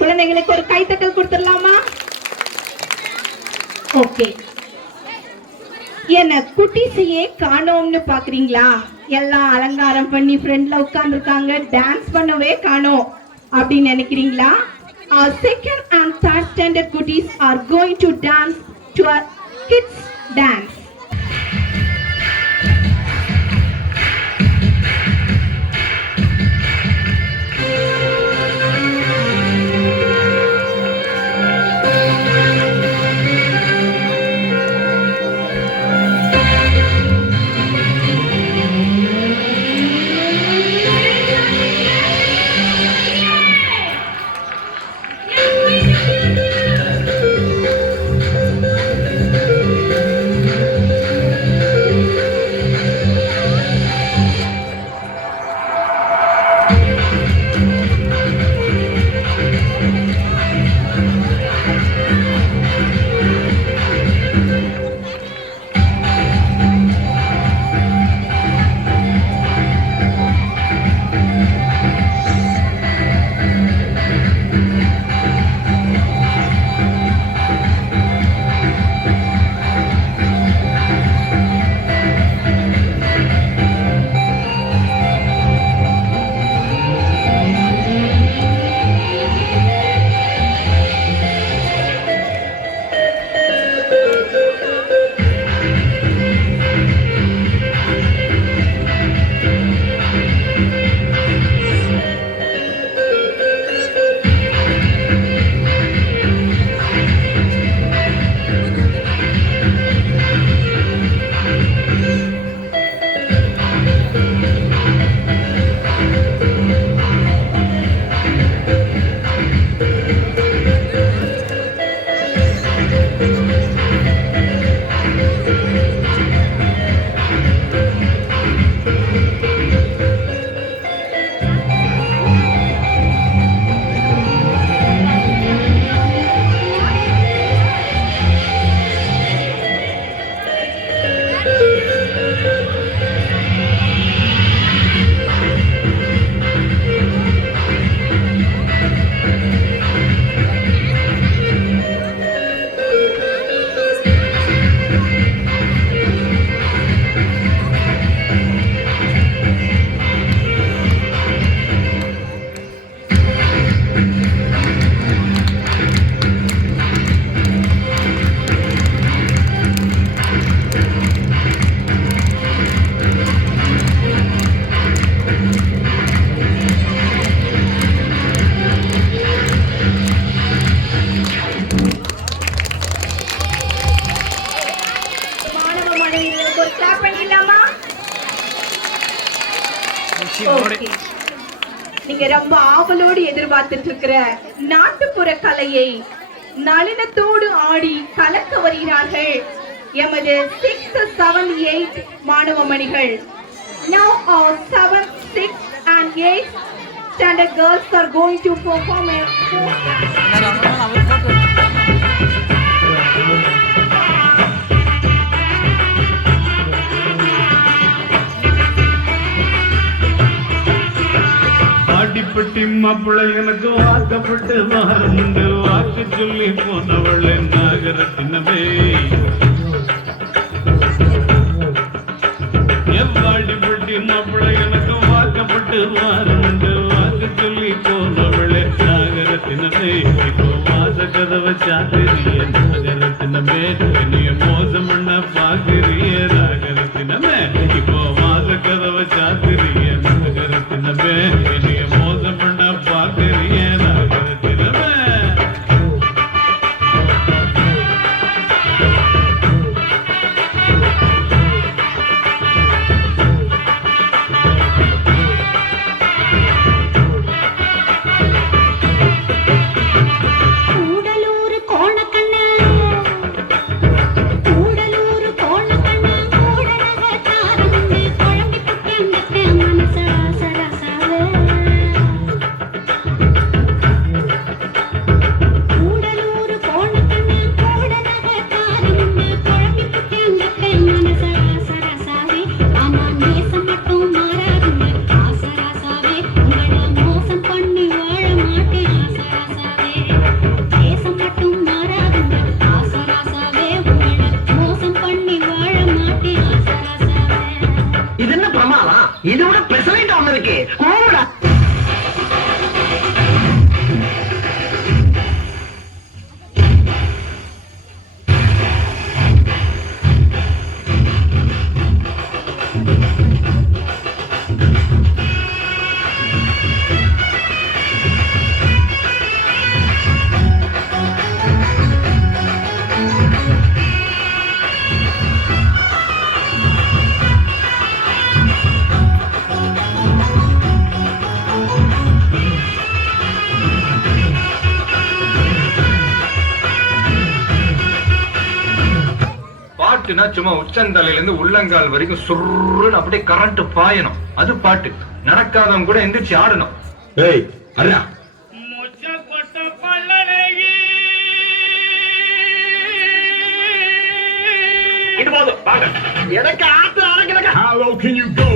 குழந்தைகளுக்கு ஒரு கைத்தட்டல் கொடுத்துடலாமா? ஓகே. என்ன குட்டிசையே காணோம்னு பாக்குறீங்களா? எல்லாம் அலங்காரம் பண்ணி ஃப்ரெண்ட்ல உட்கார்ந்துருக்காங்க, டான்ஸ் பண்ணவே காணோம் அப்படின்னு நினைக்கிறீங்களா? Our 2nd and 3rd standard goodies are going to dance to a kids dance. Okay. நீங்க ரொம்ப ஆவலோடு எதிர்பார்த்துட்டு இருக்கிற நாட்டுப்புற கலையை நளினத்தோடு ஆடி கலக்க வருகிறார்கள் எமது 6th, 7th, 8th மாணவ மணிகள். Now our 7th, 6th and 8th standard girls are going to perform a folk dance. ஆடிப்பட்டி மாப்பிள்ளை எனக்கு வாக்கப்பட்டு வாரமுண்டு வாக்கு சொல்லி போனவள் நாகரத்தினமே எவ்வாடிப்பட்டி மாப்பிள்ளை எனக்கு வாக்கப்பட்டு வாரமுண்டு வாக்கு சொல்லி போனவளே நாகரத்தினமே இப்போ வாச கதவை சாத்திரிய நாகரத்தினமே என்னைய மோசம் பண்ண பாக்குறிய நாகரத்தினமே இப்போ வாச கதவை சாத்திரிய நாகரத்தினமே என்னைய மோசம் பண்ண பாக்குறிய நாகரத்தினமே. கூடலூர் கோணக்கண்ணு கூடலூர் கோணக்கண்ணு கூடலகத்தாரமுண்டு குழம்பி புட்டங்கட்ட மனசா சரசாவே கூடலூர் கோணக்கண்ணு கூடலகத்தாரமுண்டு குழம்பி புட்டங்கட்ட மனசா சரசாவே ஆனா நேசம் மட்டும் மாறாதுங்க ஆசராசாவே உங்களை மோசம் பண்ணி வாழ மாட்டேன் ஆசராசாவே தேசம் மட்டும் மாறாதுங்க ஆசராசாவே உங்களை மோசம் பண்ணி வாழ மாட்டேன் ஆசராசாவே. இது என்ன பிரமாதம்? இது விட பிரசனைட் ஒண்ணு இருக்கு. கூடா பாட்டுனா சும்மா உச்சந்தலையில இருந்து உள்ளங்கால் வரைக்கும் சுருன்னு அப்படியே கரண்ட் பாயணும். அது பாட்டு. நடக்காதவங்க கூட எந்திரிச்சு ஆடணும். ஏய் அண்ணா இது போதும் வாங்க. எனக்கு ஆத்து அடக்கலங்க. How low can you go?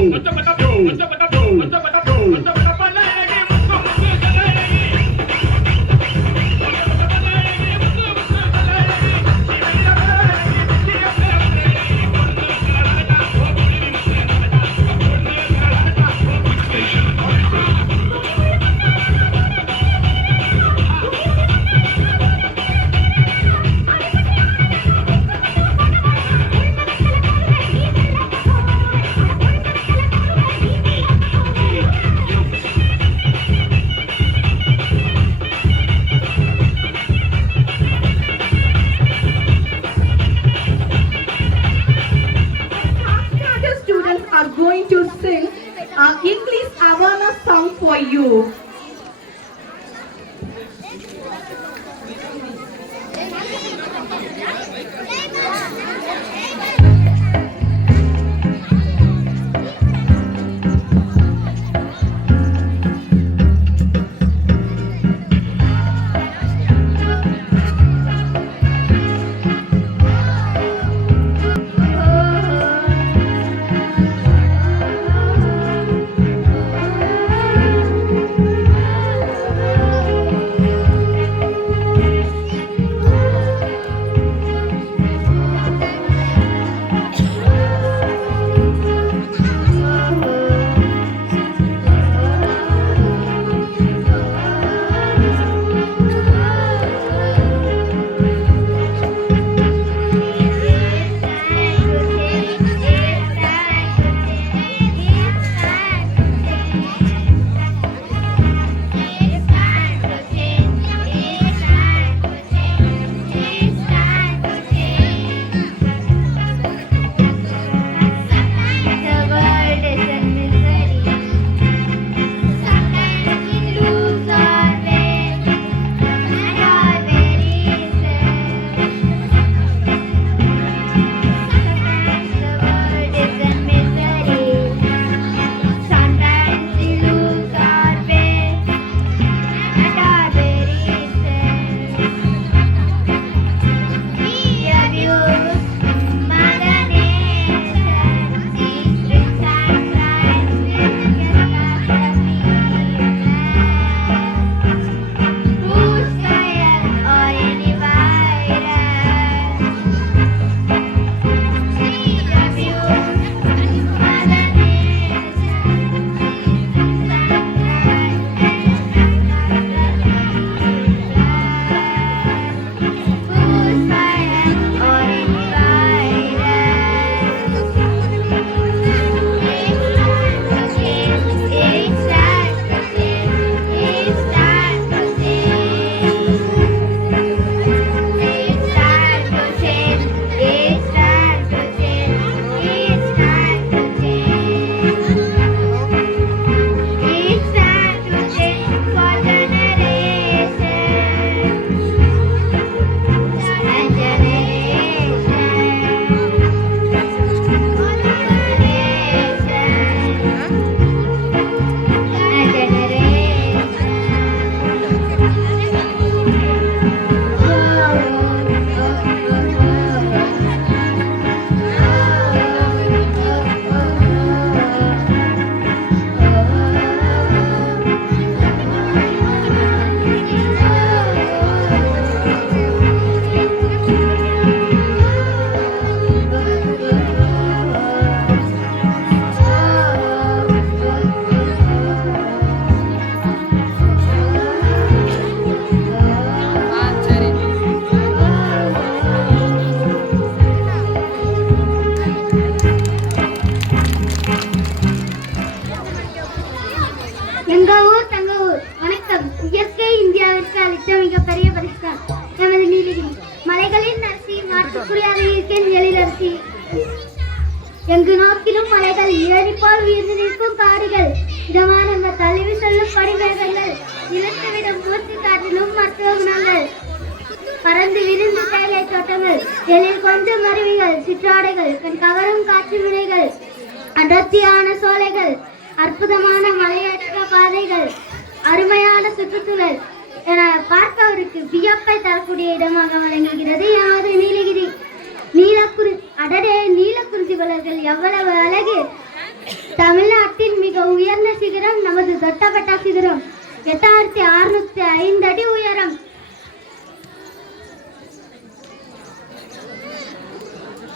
Standard students are going to sing English awareness song for you. எங்கு நோக்கிலும் மலைகள், ஏறிப்பால் உயர்ந்து நிற்கும் காடுகள், இதமான இந்த தழுவி செல்லும் படிமேகங்கள், இழுத்துவிடும் மூச்சு காற்றிலும் மருத்துவ குணங்கள், பறந்து விரிந்து தேயிலை தோட்டங்கள், எழில் கொஞ்சம் அருவிகள், சிற்றாடைகள், கண் கவரும் காற்று முனைகள், அடர்த்தியான சோலைகள், அற்புதமான மலையேற்ற பாதைகள், அருமையான சுற்றுச்சூழல் என பார்ப்பவருக்கு வியப்பை தரக்கூடிய இடமாக விளங்குகிறது எமது நீலகிரி. நீலக்குறிஞ்சி மலர்கள் எவ்வளவு அழகு! தமிழ்நாட்டின் மிக உயர்ந்த சிகரம் நமது தொட்டபெட்டா சிகரம், 8605 அடி உயரம்.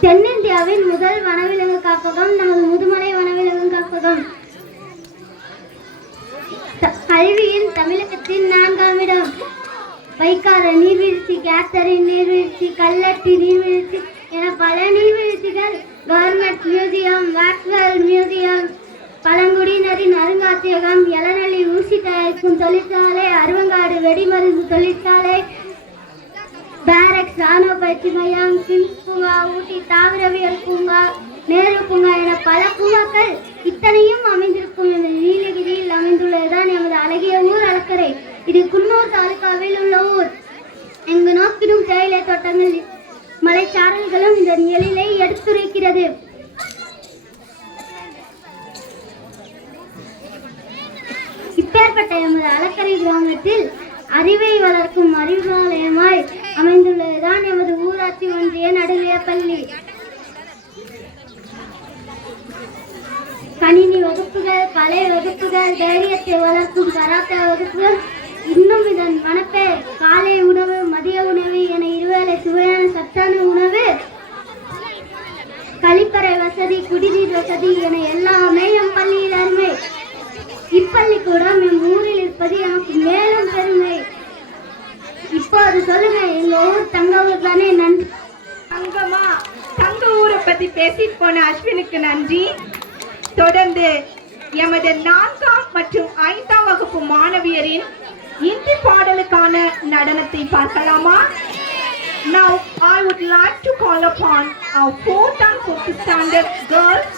தென்னிந்தியாவின் முதல் வனவிலங்கு காப்பகம் நமது முதுமலை வனவிலங்கு காப்பகம். கல்வியில் தமிழகத்தின் 4ஆம் இடம். வைக்கார நீர்வீழ்ச்சி, கேத்தரி நீர்வீழ்ச்சி, கல்லட்டி நீர்வீழ்ச்சி என பல நீர்வீழ்ச்சிகள், கவர்மெண்ட் மியூசியம், வாக்ஸ்வெல் மியூசியம், பழங்குடியினரின் அருங்காட்சியகம், எலநல்லி ஊசி தயாரிக்கும் தொழிற்சாலை, அருவங்காடு வெடிமருந்து தொழிற்சாலை, பேரக்ஸ் ராணுவ பயிற்சி மையம், கிம்ஸ் பூங்கா, ஊட்டி தாவரவியல் பூங்கா, நேரு பூங்கா என பல பூங்காக்கள் இத்தனையும் அமைந்திருக்கும் எமது நீலகிரியில் அமைந்துள்ளதுதான் எமது அழகிய ஊர் அலக்கரை. இது குன்னூர் தாலுகாவில் உள்ள ஊர். எங்கு நோக்கிலும் தேயிலை தோட்டங்கள், மலைச்சாரல்களும் இந்த எழிலை எடுத்துரைக்கிறது. இப்பேற்பட்ட எமது அலக்கரை கிராமத்தில் அறிவை வளர்க்கும் அறிவாலயமாய் அமைந்துள்ளதுதான் எமது ஊராட்சி ஒன்றிய நடுநிலைப் பள்ளி. கணினி வகுப்புகள், கலை வகுப்புகள், தைரியத்தை வளர்க்கும் கராத்தே வகுப்புகள், இன்னும் இதன் மனப்பெயர் காலை உணவு, மதிய உணவு என இருவேளை சுவையான சத்தான உணவு, கழிப்பறை வசதி, குடிநீர் வசதி என எல்லாமே எம் பள்ளியில் அருமை. இப்பள்ளிக்கூடம் எம் ஊரில் இருப்பது எனக்கு மேலும் பெருமை. இப்போது சொல்லுங்க, எங்க ஊர் தங்க ஊர் தானே? நன்றி. தங்கமா, தங்க ஊரை பத்தி பேசிட்டு போன அஸ்வினுக்கு நன்றி. தொடர்ந்து எமது 4ஆம் மற்றும் 5ஆம் வகுப்பு மாணவியரின் இந்தி பாடலுக்கான நடனத்தை பார்க்கலாமா? Now I would like to call upon our 4th and 5th standard girls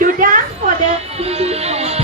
to dance for the Hindi song.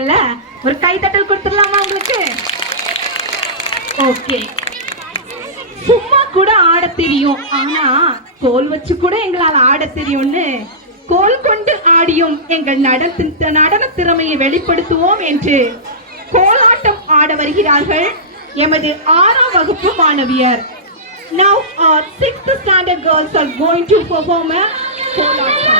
ஆடுனாங்கல்ல, ஒரு கைத்தட்டல் கொடுத்துடலாமா உங்களுக்கு? ஓகே. சும்மா கூட ஆட தெரியும், ஆனா கோல் வச்சு கூட எங்களால் ஆட தெரியும்னு கோல் கொண்டு ஆடியும் எங்கள் நடன திறமையை வெளிப்படுத்துவோம் என்று கோலாட்டம் ஆட வருகிறார்கள் எமது 6ஆம் வகுப்பு மாணவியர். Now our 6th standard girls are going to perform a கோலாட்டம்.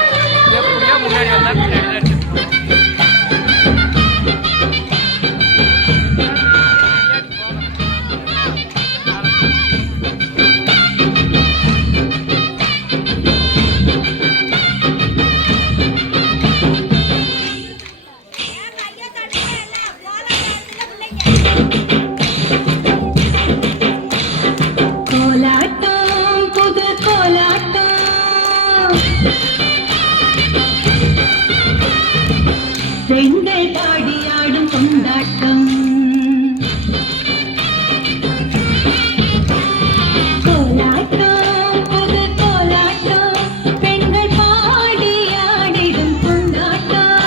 பெண்கள் பாடியாடும் கொண்டாட்டம் கோலாட்டம் புது கோலாட்டம் பெண்கள் பாடியாடிடும் கொண்டாட்டம்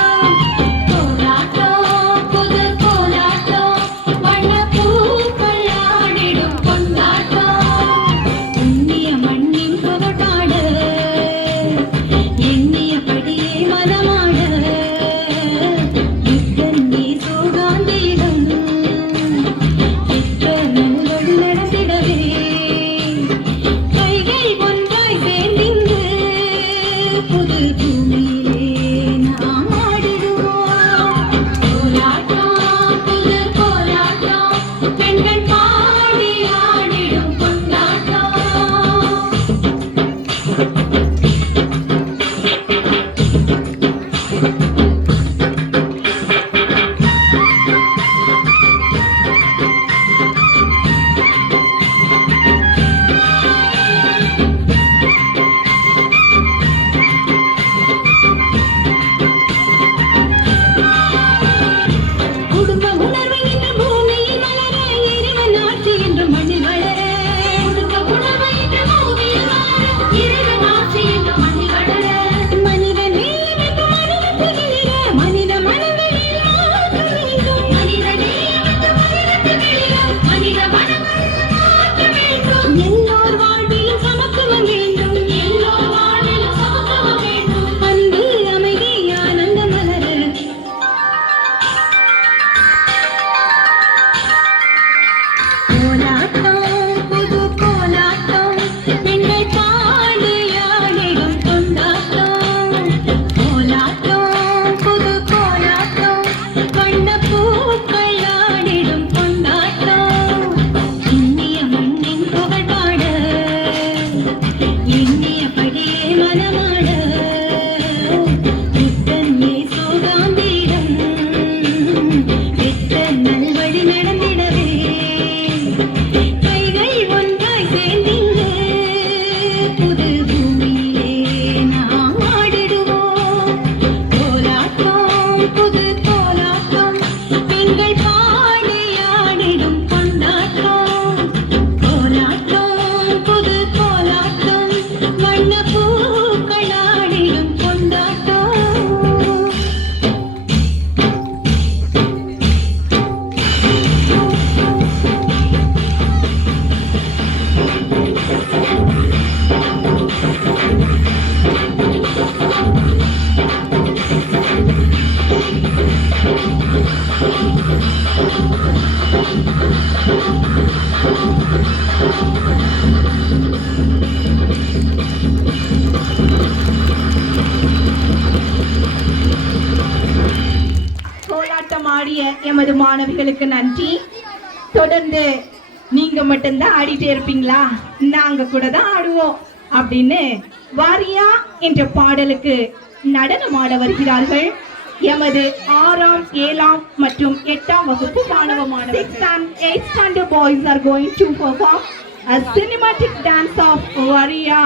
கோலாட்டம் புது கோலாட்டம் வண்ண பூக்கள் ஆடிடும் கொண்டாட்டம் எண்ணிய மண்ணின் புகட்டாடு எண்ணியபடியே மனமாட எமது மாணவிகளுக்கு நன்றி. தொடர்ந்து நீங்க மட்டும்தான் ஆடிட்டே இருப்பீங்களா, நாங்க கூட தான் ஆடுவோம் அப்படின்னு வாரியா என்ற பாடலுக்கு நடனம் ஆட வருகிறார்கள் எமது 6ஆம் 7ஆம் மற்றும் 8ஆம் வகுப்பு மாணவ மாணவர்கள். 6th and 8th standard boys are going to perform a cinematic dance of Varia.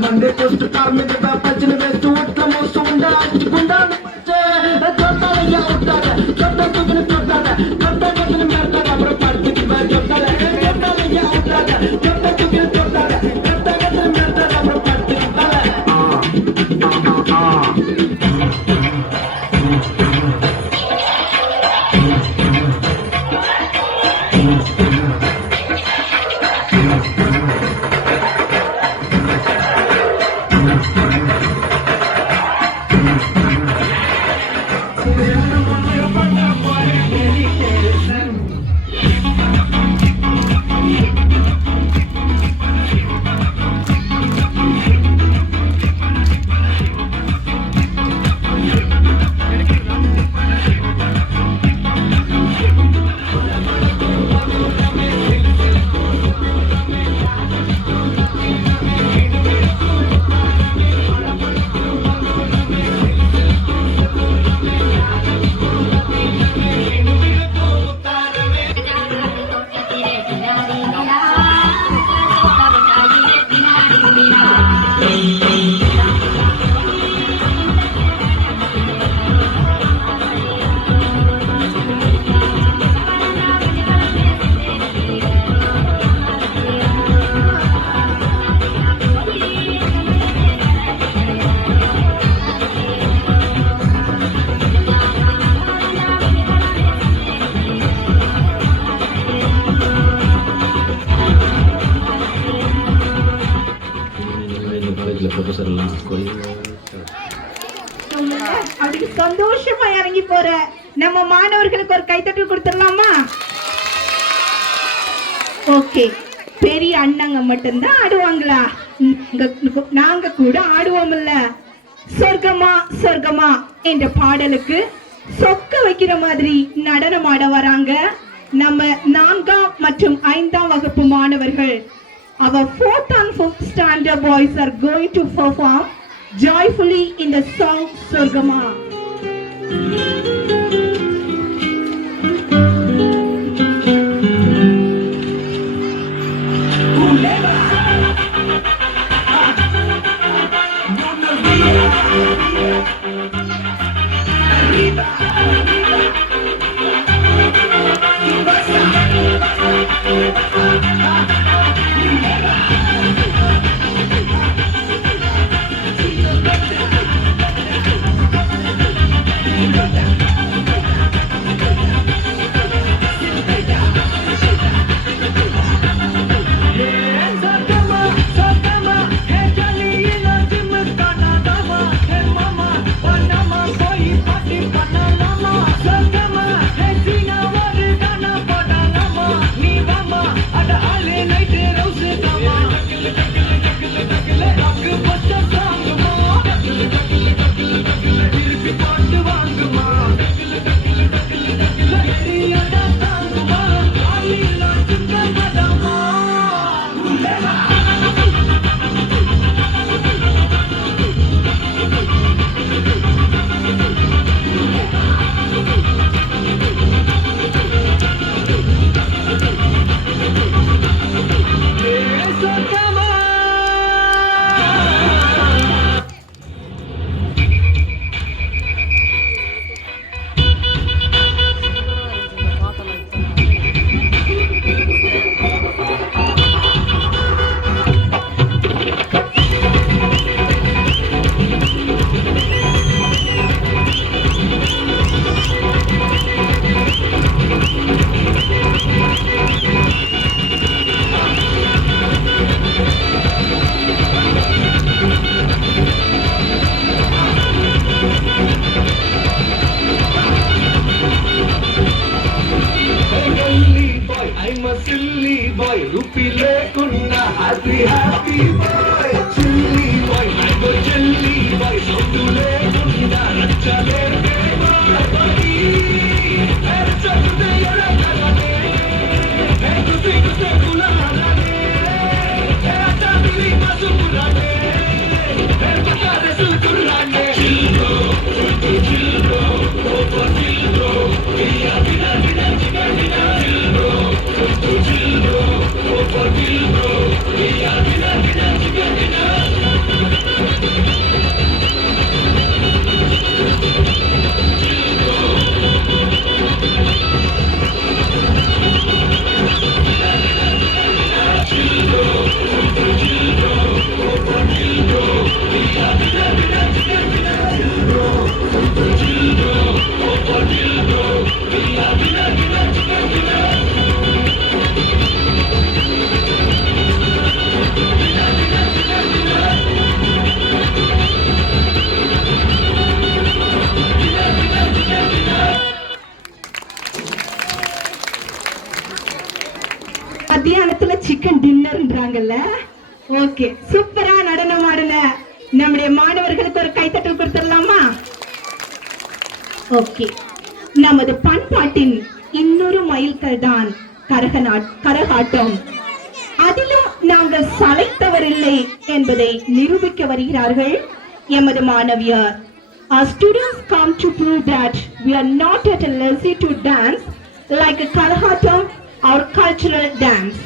मंदिर पोस्ट कार में पचने में सूट मोस्ट गुंडा गुंडा जोता या उठा जोता तुझने जोता जोता तुझने मरता अब्रो पार्टी की बात जोता जोता या उठा जोता तुझने जोता जोता तुझने मरता अब्रो पार्टी की அப்படி சந்தோஷமா இறங்கி போற நம்ம மாணவர்களுக்கு ஒரு கைத்தட்டல் கொடுத்துடலாமா? ஓகே, பெரிய அண்ணங்க மட்டும்தான் ஆடுவாங்களா? நாங்க கூட ஆடுவோம்ல. சொர்க்கமா சொர்க்கமா என்ற பாடலுக்கு சொக்க வைக்கிற மாதிரி நடனம் ஆட வராங்க நம்ம 4ஆம் மற்றும் 5ஆம் வகுப்பு மாணவர்கள். Our 4th and 5th standard boys are going to perform joyfully in the song Sorgama. Hey, மத்தியானத்துல சிக்கன் டின்னர்ன்றாங்கல்ல. ஓகே, சூப்பரா நடனம் ஆடுன நம்முடைய மாணவர்களுக்கு ஒரு கைத்தட்டல் கொடுத்துடலாமா? ஓகே, நமது பண்பாட்டின் இன்னொரு மைல்கல் தான் கரகாட்டம். அதிலும் நாங்கள் சளைத்தவரில்லை என்பதை நிரூபிக்க வருகிறார்கள் எமது மாணவியர். Our students come to prove that we are not at a lazy to dance like a Karahatam or cultural dance.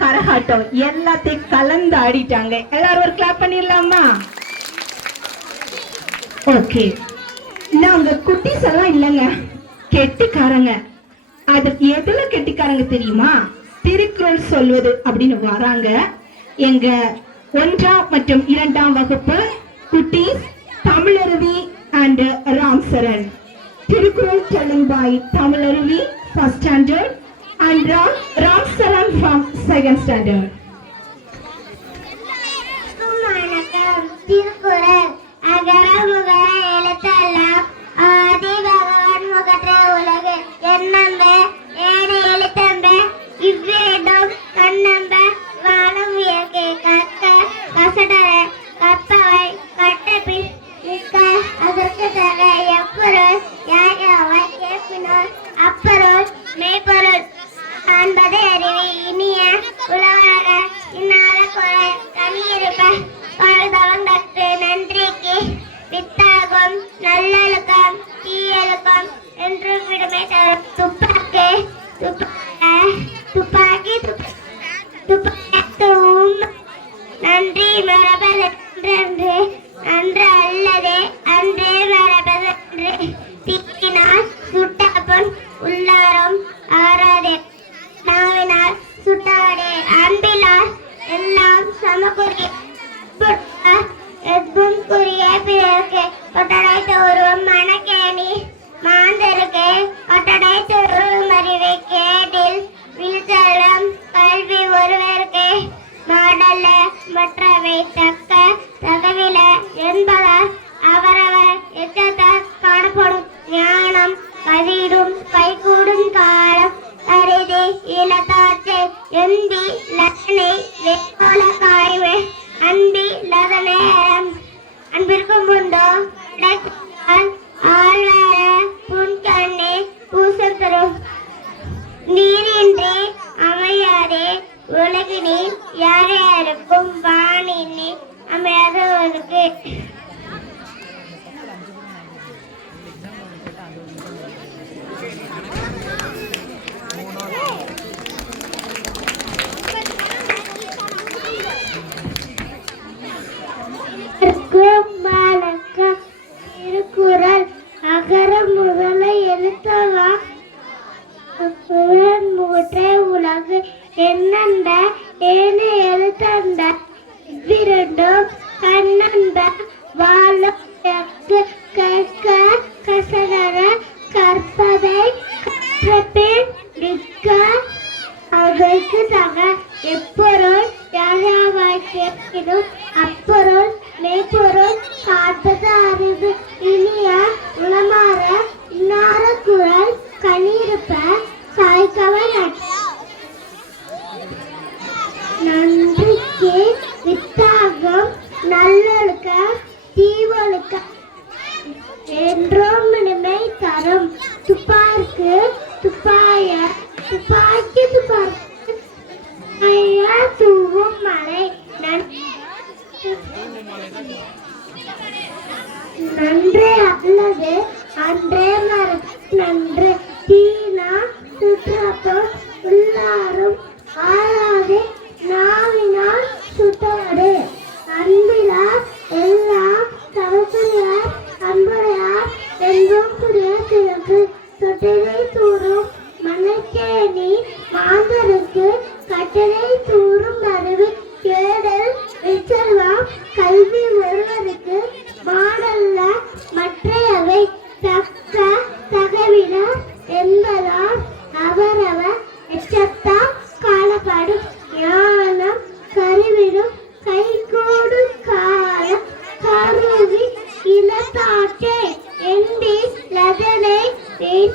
கரகாட்டம் எல்லாத்தையும் கலந்து ஆடிட்டாங்க. எல்லாரும் ஒரு கிளாப் பண்ணிடலாமா? ஓகே, நாங்க குட்டீஸ் எல்லாம் இல்லைங்க, கெட்டிக்காரங்க. அது எதுல கெட்டிக்காரங்க தெரியுமா? திருக்குறள் சொல்வது அப்படின்னு வராங்க. எங்க 1ஆம் மற்றும் 2ஆம் வகுப்பு குட்டீஸ் Tamilaruvi and Ram Charan. Thirukkural telling by Tamilaruvi first standard and Ram Charan from second standard. Thirukkural அகர முகர எழுத்தெல்லாம் ஆதி பகவான் முகற்ற உலகு என்னம்ப ஏடு எழுத்தம்ப இவ்வேடும் கண்ணம்ப வானம் இயற்கை கற்க கசடர கற்பவை கட்டபி நிற்க அதற்கு தக எப்பொருள் யாராவை கேட்பினோர் அப்பொருள் மெய்ப்பொருள் காண்பதை அறிவி இனிய உலகாக இன்னாத குறை கனியிருப்ப வாழ்தவன் கற்று நன்றிக்கு வித்தாகும் நல்லொழுக்கம் தீயொழுக்கம் என்றும் விடுமை தரும் துப்பாக்கி துப்பாக்கியும் நன்றி மரபதென்று அன்று அல்லதே அன்றே மரபதென்று தீக்கினால் சுட்டாப்பன் உள்ளாரும் ஆறாதே நாவினால் சுட்டாடே அன்பிலார் எல்லாம் சமக்குரிய எதுக்குரிய பிறருக்கு கொட்டடை தோறும் மனக்கேணி மாந்தருக்கு கொட்டடை தோறும் அறிவை கேடில் விழுச்செல்வம் கல்வி ஒருவருக்கு மாடல்ல மற்றவை தக்க தகவில என்பதால் அவரவர் எச்சத்தால் காணப்படும் ஞானம் கதிடும் கைகூடும் காலம் அரிதி இலத்தாச்சை எந்தி லட்சணை வேல காய்வே அன்பி லதனேரம் அன்பிற்கும் உண்டோ ஆழ்வார புன்கண்ணே பூசம் தரும் நீரின்றி அமையாதே உலகினில் யார் யாருக்கும் வானின்றி அமையாதவருக்கு திருக்குறள் அகர முதல எழுத்தவா முகற்றே உலகு என்னண்ட ஏன எழுத்தண்ட இவ்விரண்டும் கண்ணண்ட வாழும் கேட்க கசடர கற்பதை கற்றபின் நிற்க அதற்கு தக எப்பொருள் யாராவாய் கேட்கினும் அப்பொருள் மெய்ப்பொருள் காப்பது அறிவு இனிய உளமாற இன்னார குரல் கனியிருப்ப சாய்க்கவன் நன்றிக்கு வித்தாகம் நல்லொழுக்க தீவொழுக்க என்றும் இனிமை தரும் துப்பார்க்கு துப்பாய துப்பாக்கி துப்பார்க்கு தூவும் மலை நன்றே அல்லது அன்றே மறு நன்று தீனா சுற்றப்பம் உள்ளாரும் ஆளாதே நாவினால் சுட்டவடு அன்பிலார் எல்லாம் தவசுடையார் அன்புடையார் என்றும் புரிய கிழக்கு தொட்டிலை தூரும் மனக்கேணி மாந்தருக்கு கட்டளை தூரும் அறிவு கேடல் விச்செல்வம் கல்வி ஒருவருக்கு மாடல்ல மற்றையவை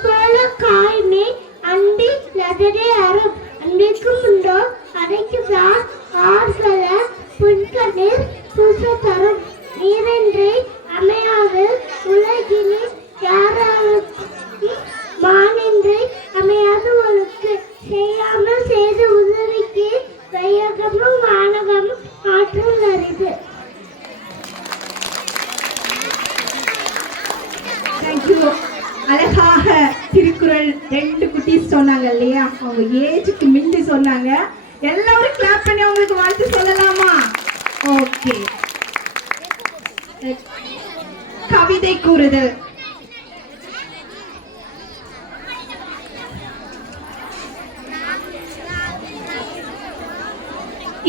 போல காய்மே அண்டி லதரே அறம் அன்றைக்கும் உண்டோ அடைக்குதான் ஆர்கள புன்கண்ணீர் பூச தரும் நீரென்றே அமையாது உலகினில் யாராலும் மானின்றே அமையாது ஒழுக்கு செய்யாமல் செய்து உதவிக்கு வையகமும் வானகமும் ஆற்றல் அரிது. தேங்க்யூ. அழகாக திருக்குறள் 2 குட்டீஸ் சொன்னாங்க இல்லையா, அவங்க ஏஜுக்கு மிஞ்சி சொன்னாங்க. எல்லாரும் கிளாப் பண்ணி அவங்களுக்கு வாழ்த்து சொல்லலாமா? ஓகே. கவிதை கூறுதல்.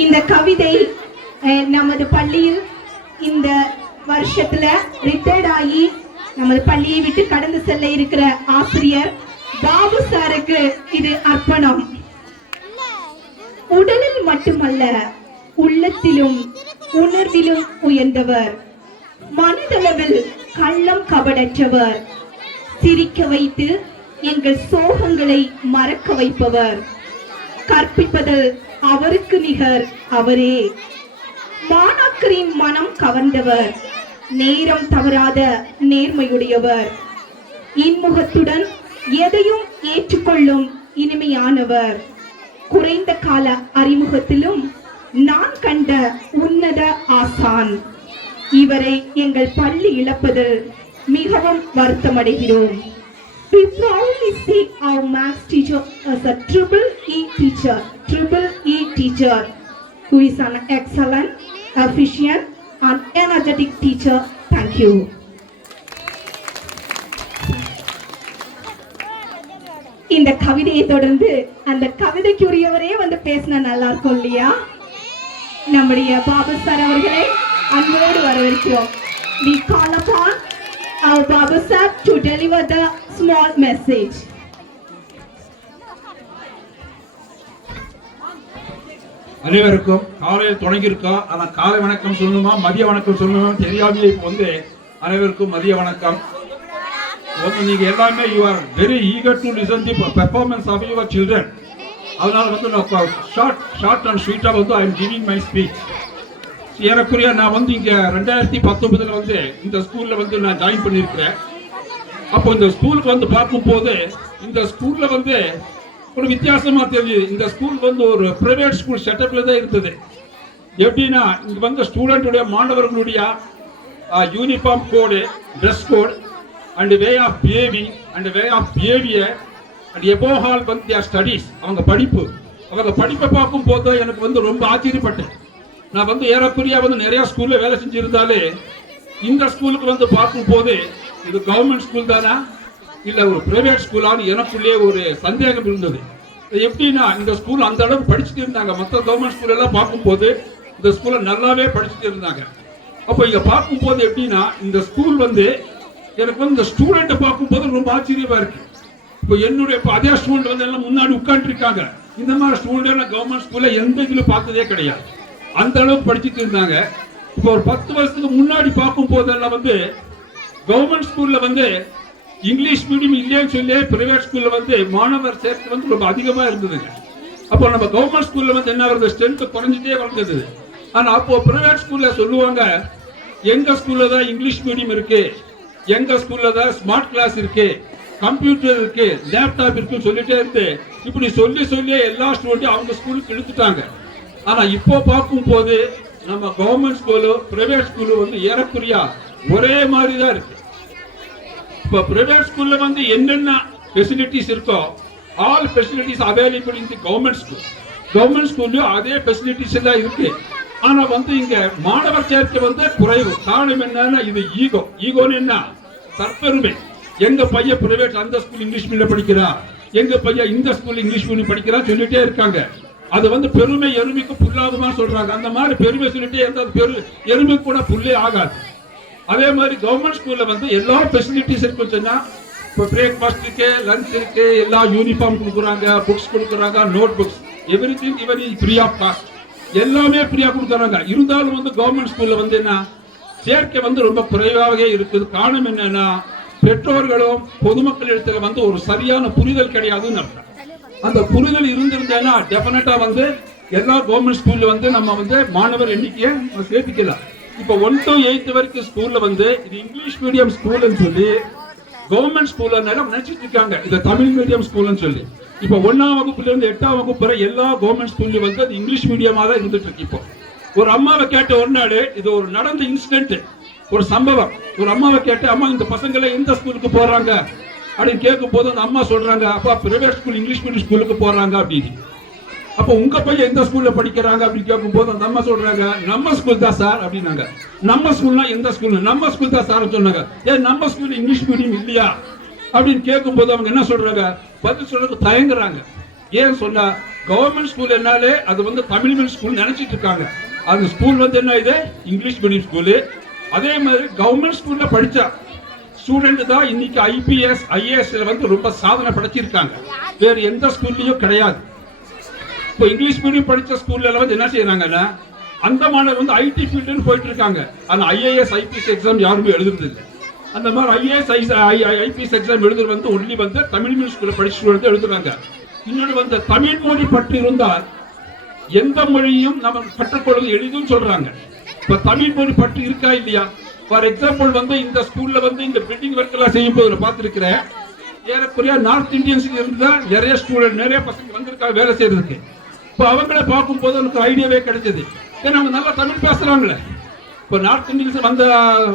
இந்த கவிதை நமது பள்ளியில் இந்த வருஷத்துல ரிட்டையர்ட் ஆகி நமது பள்ளியை விட்டு கடந்து செல்ல இருக்கிற ஆசிரியர் பாபு சாருக்கு இது அர்ப்பணம். உடலில் மட்டுமல்ல உள்ளத்திலும் உணர்விலும் உயர்ந்தவர், மனதளவில் கள்ளம் கபடற்றவர், சிரிக்க வைத்து எங்கள் சோகங்களை மறக்க வைப்பவர், கற்பிப்பதில் அவருக்கு நிகர் அவரே, மாணாக்கரின் மனம் கவர்ந்தவர், நேரம் தவறாத நேர்மையுடையவர், இன்முகத்துடன் எதையும் ஏற்றுக்கொள்ளும் இனிமையானவர், குறைந்த கால அறிமுகத்திலும் நான் கண்ட உன்னத ஆசான். இவரை எங்கள் பள்ளி இழப்பதில் மிகவும் வருத்தமடைகிறோம். We proudly see our maths teacher as a triple E teacher who is an excellent, efficient and energetic teacher. Thank you. இந்த கவிதையை தொடர்ந்து அந்த கவிதைக்குரியவரே வந்து பேசினா நல்லா இருக்கும் இல்லையா? நம்முடைய பாபு சார் அவர்களை அன்போடு வரவேற்கிறோம். We call upon our Babu sir to deliver the small message. அனைவருக்கும் காலையில் தொடங்கியிருக்கோம். ஆனால் காலை வணக்கம் சொல்லணுமா மதிய வணக்கம் சொல்லணுமா தெரியாமலே இப்போ வந்து அனைவருக்கும் மதிய வணக்கம். நீங்க எல்லாமே you are very eager to listen the performance of your children. அதனால வந்து நான் ஷார்ட் அண்ட் ஸ்வீட்டாக வந்து I am giving my speech. ஏறக்குறைய நான் வந்து இங்கே 2019 வந்து இந்த ஸ்கூலில் வந்து நான் ஜாயின் பண்ணியிருக்கிறேன். அப்போ இந்த ஸ்கூலுக்கு வந்து பார்க்கும்போது இந்த ஸ்கூலில் வந்து ஒரு வித்தியாசமாக தெரியுது. இந்த ஸ்கூல் வந்து ஒரு ப்ரைவேட் ஸ்கூல் செட்டப்பில் தான் இருந்தது. எப்படின்னா இங்கே வந்து ஸ்டூடெண்ட்டுடைய மாணவர்களுடைய uniform code, dress code and way of behaving and way of behaviour and above all வந்து தியர் ஸ்டடீஸ், அவங்க படிப்பை பார்க்கும்போது எனக்கு வந்து ரொம்ப ஆச்சரியப்பட்டேன். நான் வந்து ஏறக்குறைய வந்து நிறையா ஸ்கூலில் வேலை செஞ்சுருந்தாலே இந்த ஸ்கூலுக்கு வந்து பார்க்கும்போது இது கவர்மெண்ட் ஸ்கூல் தானா இல்லை ஒரு பிரைவேட் ஸ்கூலான்னு எனக்குள்ளே ஒரு சந்தேகம் இருந்தது. எப்படின்னா இந்த ஸ்கூல் அந்த அளவுக்கு படிச்சுட்டு இருந்தாங்க. மற்ற கவர்மெண்ட் ஸ்கூல் எல்லாம் பார்க்கும்போது இந்த ஸ்கூலை நல்லாவே படிச்சுட்டு இருந்தாங்க. அப்போ இங்கே பார்க்கும்போது எப்படின்னா இந்த ஸ்கூல் வந்து எனக்கு வந்து இந்த ஸ்டூடெண்ட்டை பார்க்கும்போது ரொம்ப ஆச்சரியமாக இருக்குது. இப்போ என்னுடைய அதே ஸ்டூடெண்ட் வந்து எல்லாம் முன்னாடி உட்காந்துருக்காங்க. இந்த மாதிரி ஸ்டூடெண்ட் நான் கவர்மெண்ட் ஸ்கூலில் எந்த இதில் பார்த்ததே கிடையாது. அந்த அளவுக்கு படிச்சுட்டு இருந்தாங்க. இப்போ ஒரு 10 வருஷத்துக்கு முன்னாடி பார்க்கும் போதெல்லாம் வந்து கவர்மெண்ட் ஸ்கூல்ல வந்து இங்கிலீஷ் மீடியம் இல்லைன்னு சொல்லி பிரைவேட் ஸ்கூல்ல வந்து மாணவர் சேர்க்கை வந்து ரொம்ப அதிகமாக இருந்ததுங்க. அப்போ நம்ம கவர்மெண்ட் ஸ்கூல்ல வந்து என்ன வருது, ஸ்ட்ரென்த் குறைஞ்சிட்டே வளர்ந்தது. ஆனால் அப்போ பிரைவேட் ஸ்கூல்ல சொல்லுவாங்க எங்க ஸ்கூல்ல தான் இங்கிலீஷ் மீடியம் இருக்கு, எங்க ஸ்கூல்ல தான் ஸ்மார்ட் கிளாஸ் இருக்கு, கம்ப்யூட்டர் இருக்கு, லேப்டாப் இருக்குன்னு சொல்லிட்டே இருந்து இப்படி சொல்லி எல்லா ஸ்டூடெண்ட்டையும் அவங்க ஸ்கூலுக்கு இழுத்துட்டாங்க. ஆனா இப்போ பார்க்கும் போது நம்ம கவர்மெண்ட் ஸ்கூலு பிரைவேட் ஸ்கூலு வந்து ஏறக்குறையா ஒரே மாதிரி தான் இருக்கு. இப்போ பிரைவேட் ஸ்கூல்ல வந்து என்னென்ன ஃபெசிலிட்டிஸ் இருக்கோ all facilities available in the government school. Government ஸ்கூல்லையும் அதே ஃபெசிலிட்டிஸ் எல்லாம் இருக்கு. ஆனா வந்து இங்க மாணவர் சேர்க்கை வந்து குறைவு. காரணம் என்னன்னா இது ஈகோன்னு என்ன, தற்பெருமை. எங்க பையன் பிரைவேட் அந்த ஸ்கூல் இங்கிலீஷ் மீடியம் படிக்கிறா, எங்க பையன் இந்த ஸ்கூல் இங்கிலீஷ் மீடியம் படிக்கிறா சொல்லிட்டே இருக்காங்க. அது வந்து பெருமை எருமைக்கு புல்லாகுமா சொல்றாங்க. அந்த மாதிரி பெருமை சொல்லிட்டே இருந்தால் எருமை கூட புல்லே ஆகாது. அதே மாதிரி கவர்மெண்ட் ஸ்கூல்ல வந்து எல்லா ஃபெசிலிட்டிஸ் இருக்குன்னு சொன்னா இப்போ பிரேக்ஃபாஸ்ட் இருக்கு, லஞ்ச் இருக்கு, எல்லா யூனிஃபார்ம் கொடுக்குறாங்க, புக்ஸ் கொடுக்குறாங்க, நோட் புக்ஸ், எவ்ரி திங் இவன் ஃப்ரீ ஆஃப் காஸ்ட், எல்லாமே ஃப்ரீயா கொடுக்குறாங்க. இருந்தாலும் வந்து கவர்மெண்ட் ஸ்கூல்ல வந்து என்ன சேர்க்கை வந்து ரொம்ப குறைவாகவே இருக்குது. காரணம் என்னன்னா பெற்றோர்களும் பொதுமக்களிடத்துல வந்து ஒரு சரியான புரிதல் கிடையாதுன்னு அர்த்தம். அந்த புரிதல் இருந்திருந்தேன்னா டெஃபினட்டா வந்து எல்லா கவர்மெண்ட் ஸ்கூல்ல வந்து நம்ம வந்து மாணவர் எண்ணிக்கையை சேர்த்துக்கலாம். இப்போ 1 to 8 வரைக்கும் ஸ்கூல்ல வந்து இது இங்கிலீஷ் மீடியம் ஸ்கூல்னு சொல்லி கவர்மெண்ட் ஸ்கூல்ல நினைச்சிட்டு இருக்காங்க இது தமிழ் மீடியம் ஸ்கூல்னு சொல்லி. இப்போ 1ஆம் வகுப்புல இருந்து 8ஆம் வகுப்பு வரை எல்லா கவர்மெண்ட் ஸ்கூல்லையும் வந்து அது இங்கிலீஷ் மீடியமா தான் இருந்துட்டு இருக்கு. இப்போ ஒரு அம்மாவை கேட்ட ஒரு நாள், இது ஒரு நடந்த இன்சிடென்ட், ஒரு சம்பவம். ஒரு அம்மாவை கேட்டு, அம்மா இந்த பசங்களை எந்த ஸ்கூலுக்கு போறாங்க அப்படின்னு கேட்கும் போது அந்த அம்மா சொல்றாங்க, அப்பா பிரைவேட் ஸ்கூல் இங்கிலீஷ் மீடியம் ஸ்கூலுக்கு போறாங்க அப்படின்னு. அப்போ உங்க பையன் எந்த ஸ்கூல்ல படிக்கிறாங்க அப்படின்னு கேட்கும் போது அந்த அம்மா சொல்றாங்க, நம்ம ஸ்கூல் தான் சார் அப்படின்னாங்க. நம்ம ஸ்கூல்னா எந்த ஸ்கூல்? நம்ம ஸ்கூல் தான் சார் சொன்னாங்க. ஏன் நம்ம ஸ்கூல் இங்கிலீஷ் மீடியம் இல்லையா அப்படின்னு கேட்கும் போது அவங்க என்ன சொல்றாங்க, பதில் சொல்றதுக்கு தயங்குறாங்க. ஏன் சொன்னா கவர்மெண்ட் ஸ்கூல் என்னாலே அது வந்து தமிழ் மீடியம் ஸ்கூல் நினைச்சிட்டு இருக்காங்க. அந்த ஸ்கூல் வந்து என்ன, இது இங்கிலீஷ் மீடியம் ஸ்கூலு. அதே மாதிரி கவர்மெண்ட் ஸ்கூல்ல படிச்சா ஸ்டூடெண்ட் தான் இன்னைக்கு ஐபிஎஸ் ஐஏஎஸ் வந்து ரொம்ப சாதனை படைச்சிருக்காங்க. வேற எந்த ஸ்கூல்லையும் கிடையாது. இப்போ இங்கிலீஷ் மீடியம் படிச்ச ஸ்கூல்ல எல்லாம் வந்து என்ன செய்யறாங்கன்னா அந்த மாணவர் வந்து ஐடி ஃபீல்டுன்னு போயிட்டு இருக்காங்க. ஆனா ஐஏஎஸ் ஐபிஎஸ் எக்ஸாம் யாருமே எழுதுறது இல்லை. அந்த மாதிரி ஐஏஎஸ் ஐபிஎஸ் எக்ஸாம் எழுதுறது வந்து ஒன்லி வந்து தமிழ் மீடியம் ஸ்கூல்ல படிச்சு எழுதுறாங்க. இன்னொன்று வந்து தமிழ் மொழி பற்றி இருந்தால் எந்த மொழியும் நம்ம கற்றுக்கொள்வது எளிதுன்னு சொல்றாங்க. இப்ப தமிழ் மொழி பற்றி இருக்கா இல்லையா? ஃபார் எக்ஸாம்பிள் வந்து இந்த ஸ்கூல்ல வந்து இந்த பில்டிங் ஒர்க் எல்லாம் செய்யும் போது பார்த்திருக்கிறேன். ஏறக்குறைய நார்த் இந்தியன்ஸ்ல இருந்து தான் நிறைய ஸ்டூடெண்ட் நிறைய பசங்க வந்திருக்காங்க வேலை செய்யறதுக்கு. இப்போ அவங்கள பார்க்கும் போது எனக்கு ஐடியாவே கிடைச்சது. ஏன்னா அவங்க நல்லா தமிழ் பேசுறாங்களே. இப்போ நார்த் இந்தியன்ஸ் வந்த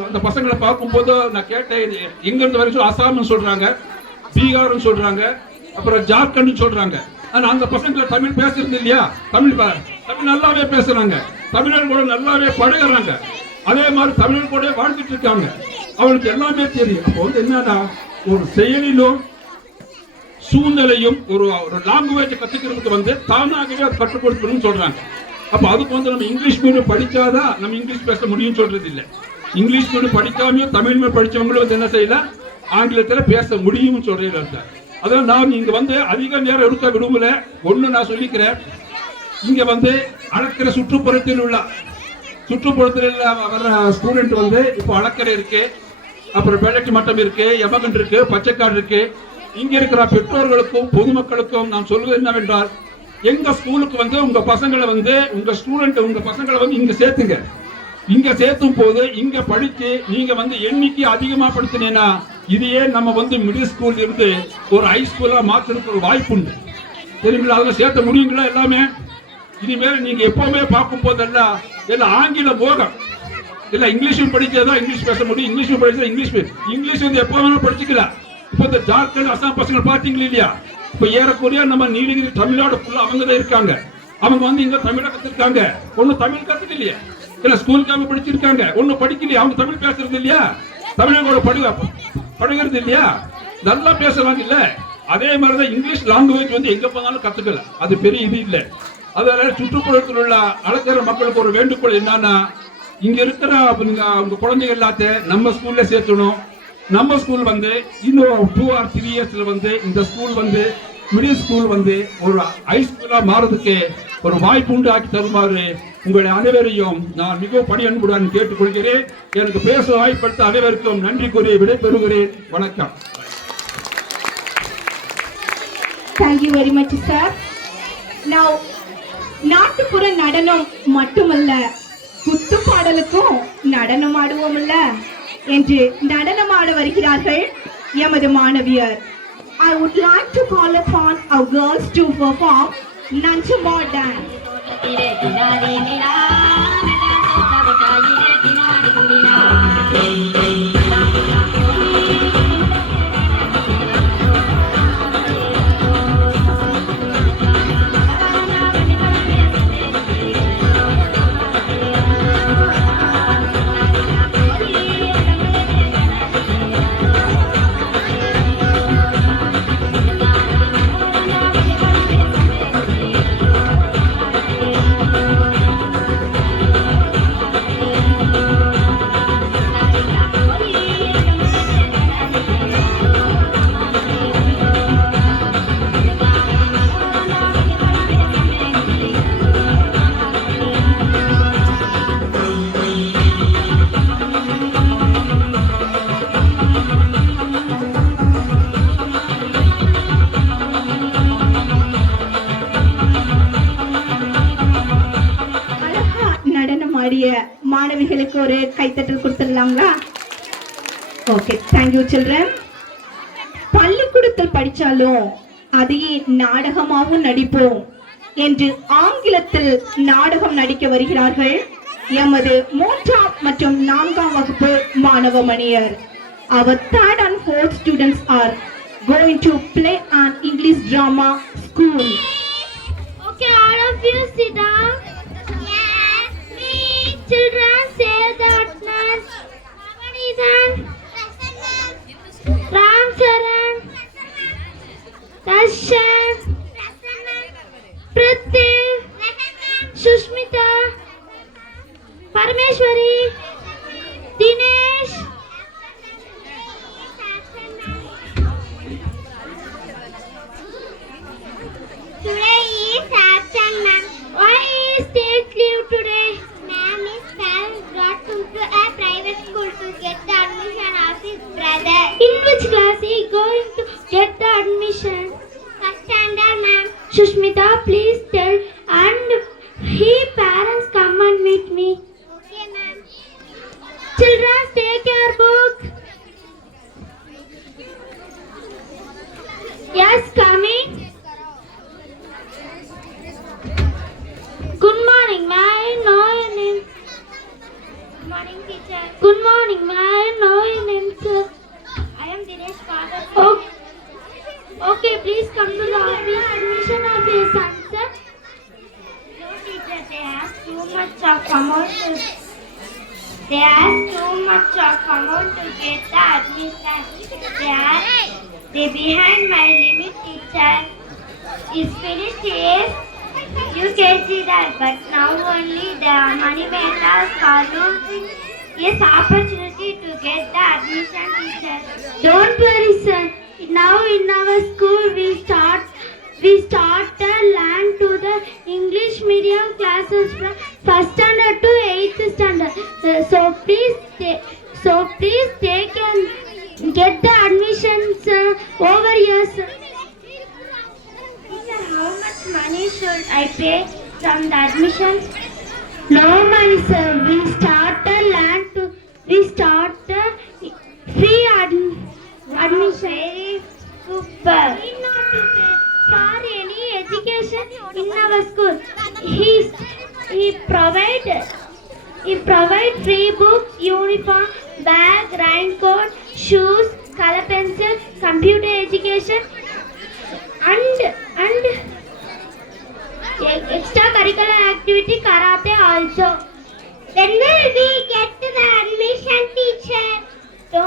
அந்த பசங்களை பார்க்கும் போது நான் கேட்டேன், எங்க இருந்து வரைக்கும் அசாம்னு சொல்றாங்க, பீகார்னு சொல்றாங்க, அப்புறம் ஜார்க்கண்ட் சொல்றாங்க. ஆனா அந்த பசங்களை தமிழ் பேசுறது இல்லையா? தமிழ் நல்லாவே பேசுறாங்க, தமிழர் கூட நல்லாவே பழகுறாங்க, அதே மாதிரி தமிழர் கூட வாழ்ந்துட்டு இருக்காங்க. அவங்களுக்கு எல்லாமே தெரியும். அப்போ வந்து என்னன்னா ஒரு செயலிலும் சூழ்நிலையும் ஒரு லாங்குவேஜ் கத்துக்கிறதுக்கு வந்து தானாகவே அது கற்றுக் கொடுக்கணும்னு சொல்றாங்க. அப்ப அதுக்கு வந்து நம்ம இங்கிலீஷ் மீடியம் படிச்சாதான் நம்ம இங்கிலீஷ் பேச முடியும்னு சொல்றது இல்லை. இங்கிலீஷ் மீடியம் படிக்காமையும் தமிழ் மீடியம் படிச்சவங்களும் வந்து என்ன செய்யலாம், ஆங்கிலத்துல பேச முடியும்னு சொல்றீங்க. அதான் நான் இங்க வந்து அதிக நேரம் எடுக்க விரும்பல. ஒண்ணு நான் சொல்லிக்கிறேன், இங்க வந்து அளக்கிற சுற்றுப்புறத்தில் வர்ற ஸ்டூடெண்ட் வந்து இப்போ அளக்கரை இருக்கு, அப்புறம் பேலட் மட்டம் இருக்கு, எமகன் இருக்கு, பச்சைக்காடு இருக்கு. இங்க இருக்கிற பெற்றோர்களுக்கும் பொதுமக்களுக்கும் நான் சொல்வது என்னவென்றால், எங்க ஸ்கூலுக்கு வந்து உங்க பசங்களை வந்து உங்க ஸ்டூடெண்ட் உங்க பசங்களை வந்து இங்க சேர்த்துங்க. இங்க சேர்த்தும் போது இங்க படிச்சு நீங்க வந்து எண்ணிக்கை அதிகமா படுத்தினீங்கன்னா இதையே நம்ம வந்து மிடில் ஸ்கூல் இருந்து ஒரு ஹை ஸ்கூலா மாத்துறதுக்கு ஒரு வாய்ப்பு உண்டு. தெரியுங்களா? அதில் சேர்த்த முடியுங்களா? எல்லாமே இனிமேல் நீங்க எப்பவுமே பார்க்கும் போதெல்லாம் எல்லாம் ஆங்கில போகம் இல்ல, இங்கிலீஷும் படிச்சாதான் இங்கிலீஷ் பேச முடியும், இங்கிலீஷும் படிச்சா இங்கிலீஷ் வந்து எப்போ வேணாலும் படிச்சுக்கலாம். இப்போ இந்த ஜார்க்கண்ட் அசாம் பசங்க பார்த்தீங்களா இல்லையா? இப்போ ஏறக்குறைய நம்ம நீலகிரி தமிழ்நாடு ஃபுல்லா அவங்க தான் இருக்காங்க. அவங்க வந்து இங்க தமிழை கத்துருக்காங்க. ஒன்னும் தமிழ் கத்துக்கலையே, இல்ல ஸ்கூலுக்காக படிச்சிருக்காங்க, ஒன்னும் படிக்கலையா, அவங்க தமிழ் பேசுறது இல்லையா, தமிழோட பழகிறது இல்லையா, நல்லா பேசுறாங்க இல்ல. அதே மாதிரிதான் இங்கிலீஷ் லாங்குவேஜ் வந்து எங்க போனாலும் கத்துக்கல, அது பெரிய இது இல்லை. அதனால சுற்றுப்புறத்தில் உள்ள அளக்கிற மக்களுக்கு ஒரு வேண்டுகோள் என்னன்னா, இங்க இருக்கிற அவங்க குழந்தைகள் எல்லாத்தையும் நம்ம ஸ்கூல்ல சேர்த்தணும். நம்ம ஸ்கூல் வந்து இன்னும் 2 or 3 yearsல வந்து இந்த ஸ்கூல் வந்து மிடில் ஸ்கூல் வந்து ஒரு ஹை ஸ்கூலா மாறதுக்கு ஒரு வாய்ப்பு உண்டு ஆக்கி தருமாறு உங்களுடைய அனைவரையும் நான் மிகவும் பணி அன்புடன் கேட்டுக்கொள்கிறேன். எனக்கு பேச வாய்ப்படுத்த அனைவருக்கும் நன்றி கூறி விடைபெறுகிறேன். வணக்கம். Thank you very much, sir. Now, நாட்டுப்புற நடனம் மட்டுமல்ல, குத்து பாடலுக்கும் நடனம் ஆடுவோம்ல என்று நடனமாட வருகிறார்கள் எமது மாணவியர். I would like to call upon our girls to perform Nanchamba dance. ஒரு கைத்தட்டல் கொடுத்துடலாங்களா? Okay, thank you children. பள்ளிக்கூடத்தில் படிச்சாலும் அதையே நாடகமாகவும் நடிப்போம் என்று ஆங்கிலத்தில் நாடகம் நடிக்க வருகிறார்கள் எமது 3ஆம் மற்றும் 4ஆம் வகுப்பு மாணவ Maniyar. Our 3rd and 4th students are going to play an English drama school. Okay, all of you sit down. Yes, me. Children say that man. Ramanithan. Ram Charan. Darshan. Prativ. Sushmita. Parameshwari. Dinesh. Today is action, ma'am. Why is take leave today? Ma'am, his parents brought him to a private school to get the admission of his brother. In which class he going to get the admission? First standard, ma'am. Sushmita, please tell and he parents come and meet me. Okay, ma'am. Children, take your book. Yes, coming. Good morning, may I know your name? Good morning, teacher. Good morning, may I know your name, sir? I am Dinesh father. Okay, please come to the office. Admission of your son, sir. No, teacher, they ask too much of amount. They ask too much of amount to get the admission. They behind my limit, teacher. Is finished, yes. You can see that, but now only the money matters for yes, opportunity to get the admission, teacher. Don't worry, sir. Now in our school we start to learn to the English medium classes from 1st standard to 8th standard. So please take and get the admissions over here, sir. How much money should I pay from the admission? No money, sir. We start the free admission. Very super. We not to pay for any education in our school. He provide free books, uniform, bag, raincoat, shoes, color pencil, computer education, and extracurricular activity karate also. When will we get to the admission, teacher? So,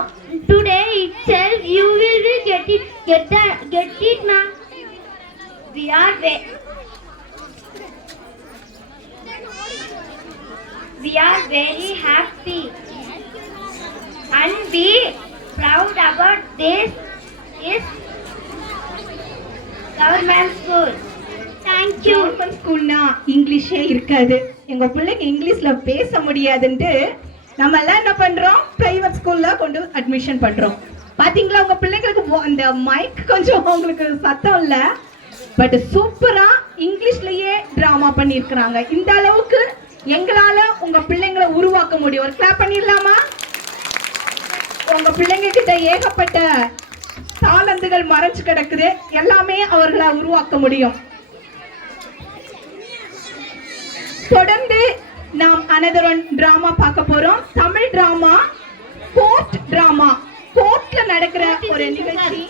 today itself you will be get it now. We are very happy and be proud about this is government school. Thank you. Government ஸ்கூல்னா இங்கிலீஷே இருக்காது. எங்க பிள்ளைங்க இங்கிலீஷ்ல பேச முடியாதுன்ட்டு நம்ம எல்லாம் என்ன பண்றோம், பிரைவேட் ஸ்கூல்ல கொண்டு அட்மிஷன் பண்றோம். பாத்தீங்களா, உங்க பிள்ளைங்களுக்கு அந்த மைக் கொஞ்சம் உங்களுக்கு சத்தம் இல்ல, பட் சூப்பரா இங்கிலீஷ்லயே டிராமா பண்ணிருக்காங்க. இந்த அளவுக்கு எங்களால உங்க பிள்ளைங்களை உருவாக்க முடியும். ஒரு கிளாப் பண்ணிடலாமா? உங்க பிள்ளைங்க கிட்ட ஏகப்பட்ட தாளந்துகள் மறைச்சு கிடக்குது, எல்லாமே அவர்களை உருவாக்க முடியும். தொடர்ந்து நாம் another one டிராமா பார்க்க போறோம். Tamil drama, court drama. கோர்ட்ல நடக்கிற ஒரு நிகழ்ச்சி.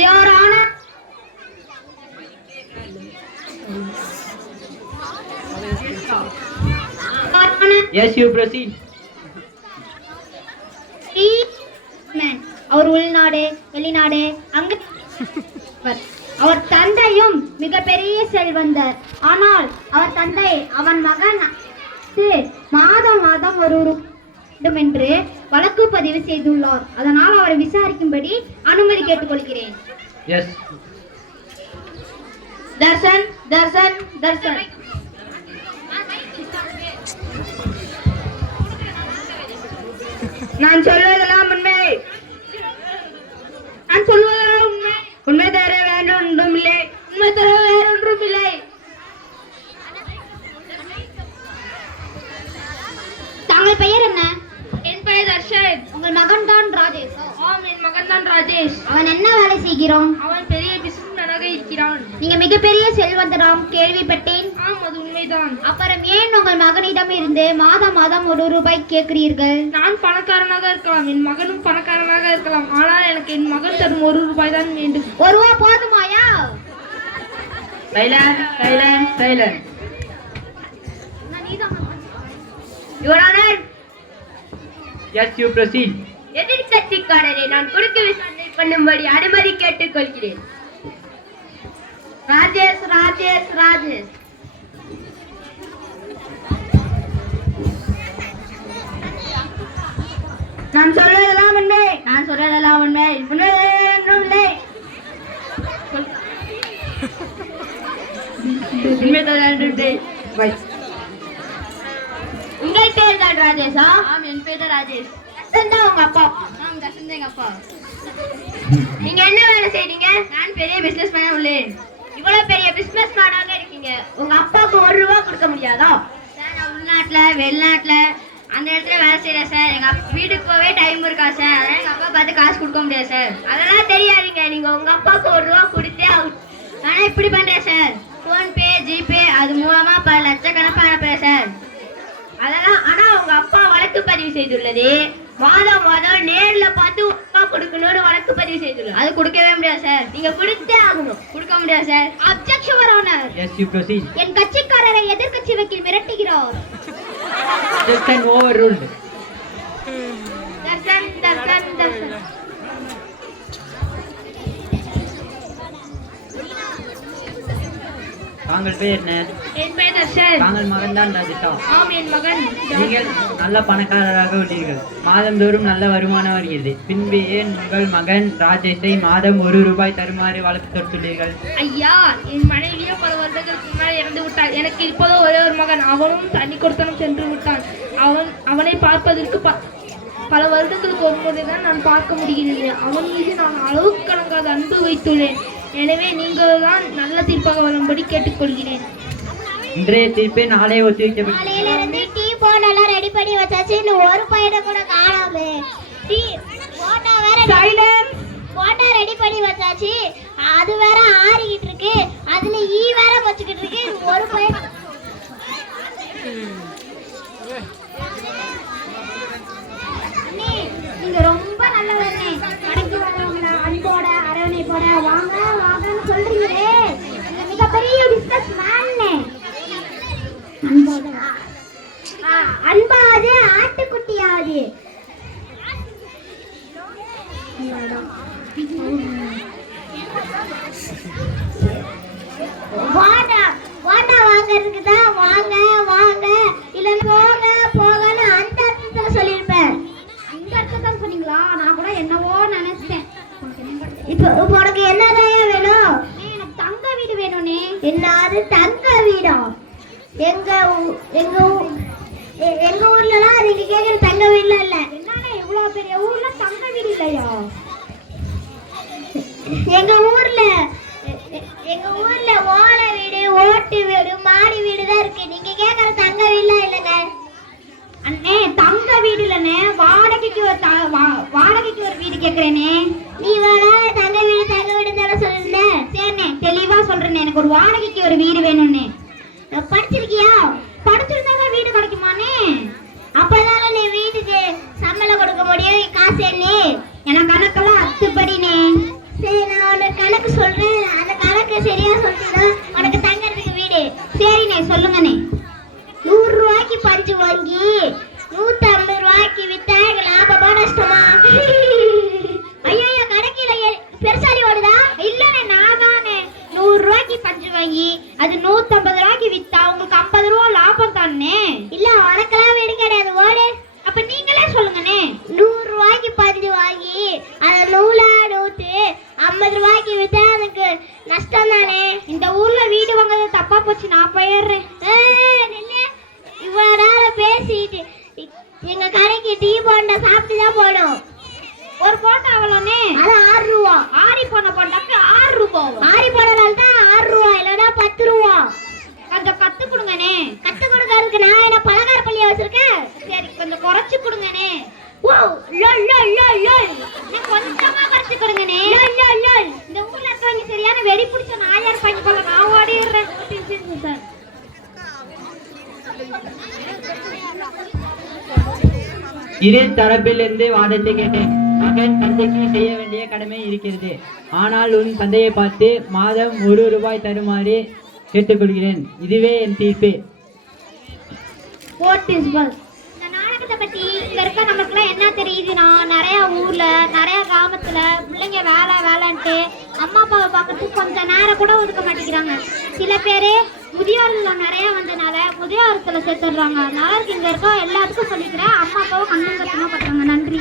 Your Honor. Yes, you proceed. அவர் உள்நாடு வெளிநாடு அங்க அவர் தந்தையும் மிகப்பெரிய செல்வந்தர். ஆனால் அவர் தந்தை அவன் மகன் மாதம் மாதம் ஒரு வேண்டும் என்று வழக்கு பதிவு செய்துள்ளார். அதனால் அவரை விசாரிக்கும்படி அனுமதி கேட்டுக்கொள்கிறேன். Yes. தர்சன் தர்சன் தர்சன். நான் சொல்வதெல்லாம் உண்மை. நான் சொல்வதெல்லாம் உண்மை. உண்மை தவிர வேறு ஒன்றும் இல்லை. உண்மை தவிர வேறு ஒன்றும் இல்லை. உங்கள் மகன் தான் ராஜேஷ்? ஆம், என் மகன் தான் ராஜேஷ். அவன் என்ன வேலை செய்கிறான்? அவன் பெரிய பிசினஸ்மேனாக இருக்கிறான். நீங்க மிகப்பெரிய செல்வந்தராம் கேள்விப்பட்டேன். ஆம், அது உண்மைதான். அப்புறம் ஏன் உங்கள் மகனிடம் இருந்து மாதம் மாதம் ₹1 கேட்கிறீர்கள்? நான் பணக்காரனாக இருக்கலாம், என் மகனும் பணக்காரனாக இருக்கலாம். ஆனால் எனக்கு என் மகன் தரும் ₹1 தான் வேண்டும். ₹1 போதுமாயா? Silent silent silent. Your honour. Yes you proceed. எதிர்கட்சிக்காரரை நான் குறுக்கு விசாரணை பண்ணும்படி அனுமதி கேட்டுக்கொள்கிறேன். ராஜேஷ் ராஜேஷ் ராஜேஷ் நான் சொல்றதெல்லாம் உண்மை. நான் சொல்றதெல்லாம் உண்மை. உண்மை என்றும் இல்லை. உண்மைதான் என்றும் இல்லை. உங்கள் பேர் தான் ராஜேஷா? ஆம், என் பேர் தான் ராஜேஷ். தான் உங்க அப்பா? ஆம், தர்ஷன் எங்க அப்பா. நீங்க என்ன வேலை செய்றீங்க? நான் பெரிய பிசினஸ் மேனா உள்ளேன். இவ்வளவு பெரிய பிசினஸ் மேனாக இருக்கீங்க, உங்க அப்பாவுக்கு ₹1 கொடுக்க முடியாதா? சார், நான் உள்நாட்டுல வெளிநாட்டுல அந்த இடத்துல வேலை செய்யறேன் சார். எங்க வீட்டுக்கு போவே டைம் இருக்கா சார். அதனால எங்க அப்பா பார்த்து காசு கொடுக்க முடியாது சார். அதெல்லாம் தெரியாதீங்க, நீங்க உங்க அப்பாவுக்கு ₹1 கொடுத்தே ஆகணும். ஆனா இப்படி பண்றேன் சார். போன்பே ஜிபே அது மூலமா பல லட்சக்கணக்காக அனுப்புறேன் சார். அதெல்லாம் ஆனா உங்க அப்பா வழக்கு பதிவு செய்துள்ளது. மாதம் மாதம் நேர்ல பார்த்து அப்பா கொடுக்கணும்னு வழக்கு பதிவு செய்துள்ளது. அது கொடுக்கவே முடியாது சார். நீங்க கொடுத்தே ஆகணும். கொடுக்க முடியாது sir. Objection your honour. Yes you proceed. என் கட்சிக்காரரை எதிர்க்கட்சி வக்கீல் மிரட்டுகிறார். Just and overruled. Darshan Darshan Darshan. தாங்கள் பேர் என்ன? என் பெயர் தர்ஷன். தாங்கள் மகன் தான் ராஜேஷா? ஆம், என் மகன். நீங்கள் நல்ல பணக்காரராக உள்ளீர்கள். மாதந்தோறும் நல்ல வருமானம் வருகிறது. பின்பு ஏன் உங்கள் மகன் ராஜேஷை மாதம் ₹1 தருமாறு வழக்கு தொடுத்துள்ளீர்கள்? ஐயா, என் மனைவியோ பல வருடங்களுக்கு முன்னால் இறந்து விட்டாள். எனக்கு இப்போதோ ஒரே ஒரு மகன். அவனும் தண்ணி கொடுத்தனும் சென்று விட்டான். அவனை பார்ப்பதற்கு பல வருடங்களுக்கு ஒரு முறை தான் நான் பார்க்க முடிகிறது. அவன் மீது நான் அளவுக்கு கடங்காத அன்பு வைத்துள்ளேன். எனவே நீங்கள் தான் நல்ல தீர்ப்பாக வரும்படி கேட்டுக்கொள்கிறேன். இன்றைய தீர்ப்பை நாளை ஒத்திவைக்கப்பட்டு காலையில இருந்து டீ போட்டெல்லாம் ரெடி பண்ணி வச்சாச்சு. இன்னும் ஒரு பையனை கூட காணாம. டீ போட்டா வேற போட்டா ரெடி பண்ணி வச்சாச்சு. அது வேற ஆறிக்கிட்டு இருக்கு. அதுல வேற வச்சுக்கிட்டு இருக்கு. ஒரு பையன் நீங்க ரொம்ப நல்லவண்ணே. கடைக்கு வரவங்கள அன்போட அரவணைப்போட வாங்க வாங்கன்னு சொல்றீங்களே. நீங்க மிகப்பெரிய பிசினஸ் மேன்னே. அன்பாவது ஆட்டுக்குட்டியாவது. வாடா வாடா வாங்கறதுக்கு தான் வாங்க வாங்க இல்ல போங்க போங்கன்னு அந்த அர்த்தத்துல சொல்லியிருப்பேன். இந்த அர்த்தத்தை சொன்னீங்களா? நான் கூட என்னவோ நினைச்சிட்டேன். இப்போ உனக்கு என்னதான் வேணும்? எனக்கு தங்க வீடு வேணும்னே. என்னது தங்க வீடா? எங்க ஊர்லலாம் நீங்க கேக்குற தங்க வீடுல இல்ல. என்னன்னா இவ்வளவு பெரிய ஊர்ல தங்க வீடு இல்லையா? எங்க ஊர்ல ஓலை வீடு ஓட்டு வீடு மாடி வீடு தான் இருக்கு. நீங்க கேக்குற தங்க வீடுல இல்லங்க அண்ணே. தங்க வீடு இல்லனே, வாடகைக்கு ஒரு வீடு கேக்குறேனே. நீ வேணா தங்க வீடு தானே சொல்லுங்க. சரிண்ணே, தெளிவா சொல்றேன். எனக்கு ஒரு வாடகைக்கு ஒரு வீடு வேணும்னே. படிச்சிருக்கியா? படிச்சிருந்தாங்க வீடு கிடைக்குமானே? அப்பதானே நீ வீட்டுக்கு சம்பளம் கொடுக்க முடியும். காசு என்ன? எனக்கு கணக்கெல்லாம் அத்துப்படினே. சரி, நான் உனக்கு கணக்கு சொல்றேன். அந்த கணக்கு சரியா சொல்லிட்டா உனக்கு தங்கறதுக்கு வீடு. சரிண்ணே, சொல்லுங்கண்ணே. ₹100 பஞ்சு வாங்கி ₹150 வித்தா லாபமா நஷ்டமா? ஐயா, கணக்கில பெருசாலி ஓடுதா? இல்லண்ணே, நான் தானே ₹100 பஞ்சு வாங்கி அது ₹150 வித்தா உங்களுக்கு ₹50 லாபம் தானே? இல்ல, உனக்கெல்லாம் வீடு கிடையாது, ஓடு. அப்ப நீங்களே சொல்லுங்கண்ணே. ₹100 பஞ்சு வாங்கி அதை நூலா நூத்து ₹50 வித்தா அதுக்கு நஷ்டம் தானே? இந்த ஊர்ல வீடு வாங்குறது தப்பா போச்சு. நான் போயிடுறேன். இவ்வளவு நேரம் பேசிட்டு எங்க கடைக்கு டீ போண்டா சாப்பிட்டு தான் போடும். ஒரு போட்டா அவ்வளோனே? அது ₹6. ஆரி போன போட்டாக்கு ₹6. ஆரி போனதால தான் ₹6, இல்லைன்னா ₹10. கொஞ்சம் கத்து கொடுங்கண்ணே. கத்து கொடுக்கறதுக்கு நான் என்ன பலகார பள்ளியா வச்சிருக்கேன்? சரி, கொஞ்சம் குறைச்சு கொடுங்கண்ணே. கொஞ்சமா பறிச்சு கொடுங்கனே. இந்த ஊர்ல இருக்கவங்க சரியான வெறி பிடிச்ச நாயார் பண்ணி போல நான் ஓடிடுறேன். இரு தரப்பிலிருந்து வாதத்தை கேட்டேன். மகன் தந்தைக்கு செய்ய வேண்டிய கடமை இருக்கிறது. ஆனால் உன் தந்தையை பார்த்து மாதம் 1 ரூபாய் தருமாறு கேட்டுக்கொள்கிறேன். இதுவே என் தீர்ப்பு. இந்த நாடகத்தை பத்தி இங்க இருக்க நமக்குலாம் என்ன தெரியுதுன்னா, நிறைய ஊர்ல நிறைய கிராமத்துல பிள்ளைங்க வேலைன்ட்டு அம்மா அப்பாவை பார்க்கறதுக்கு கொஞ்சம் நேரம் கூட ஒதுக்க மாட்டேங்கிறாங்க. சில பேரு முதியோர்கள் நிறைய வந்தனால முதியோரத்துல சேர்த்துடுறாங்க. அதனால இங்க இருக்க எல்லாத்துக்கும் சொல்லிக்கிறேன், அம்மா அப்பாவை கண்ணும் கட்டமா பண்றாங்க. நன்றி.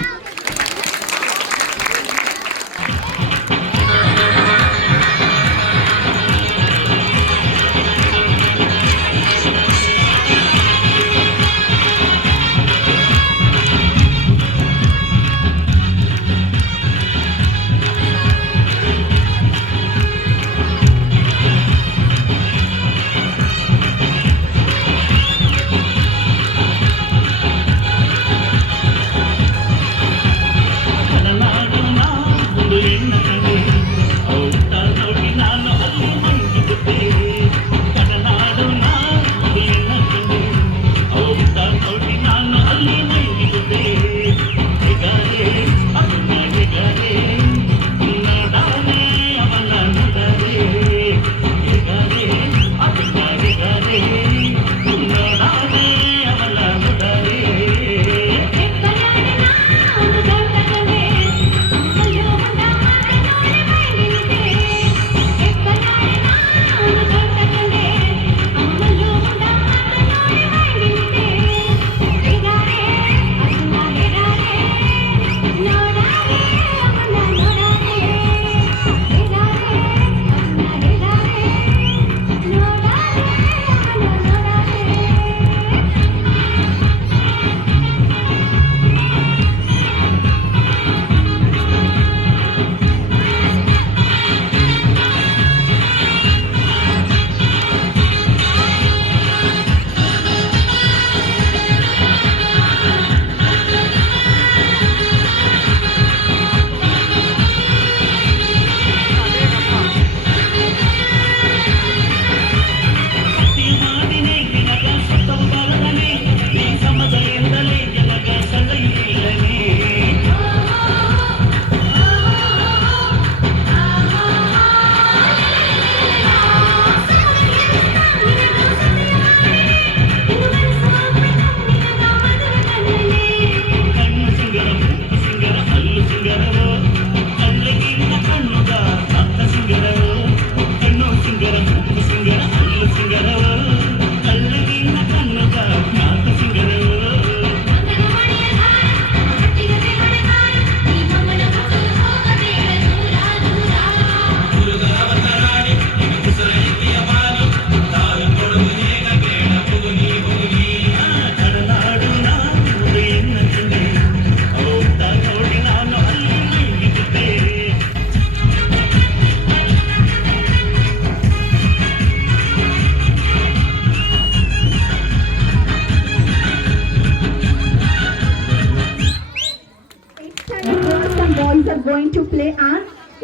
Going to play an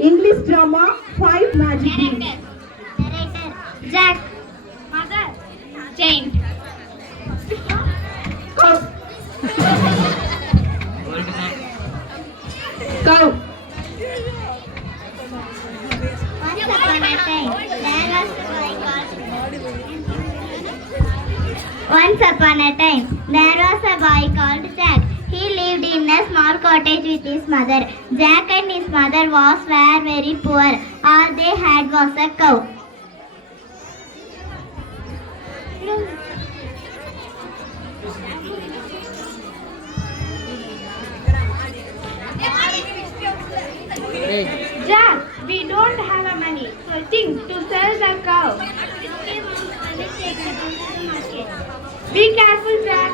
English drama 5 Magic Beans. Narrator Jack. Mother Jane. Go. Go. Once upon a time, there was a boy called Jack. He lived in a small cottage with his mother. Jack and his mother were very poor. All they had was a cow. Jack, we don't have a money, so think to sell the cow. Be careful, Jack.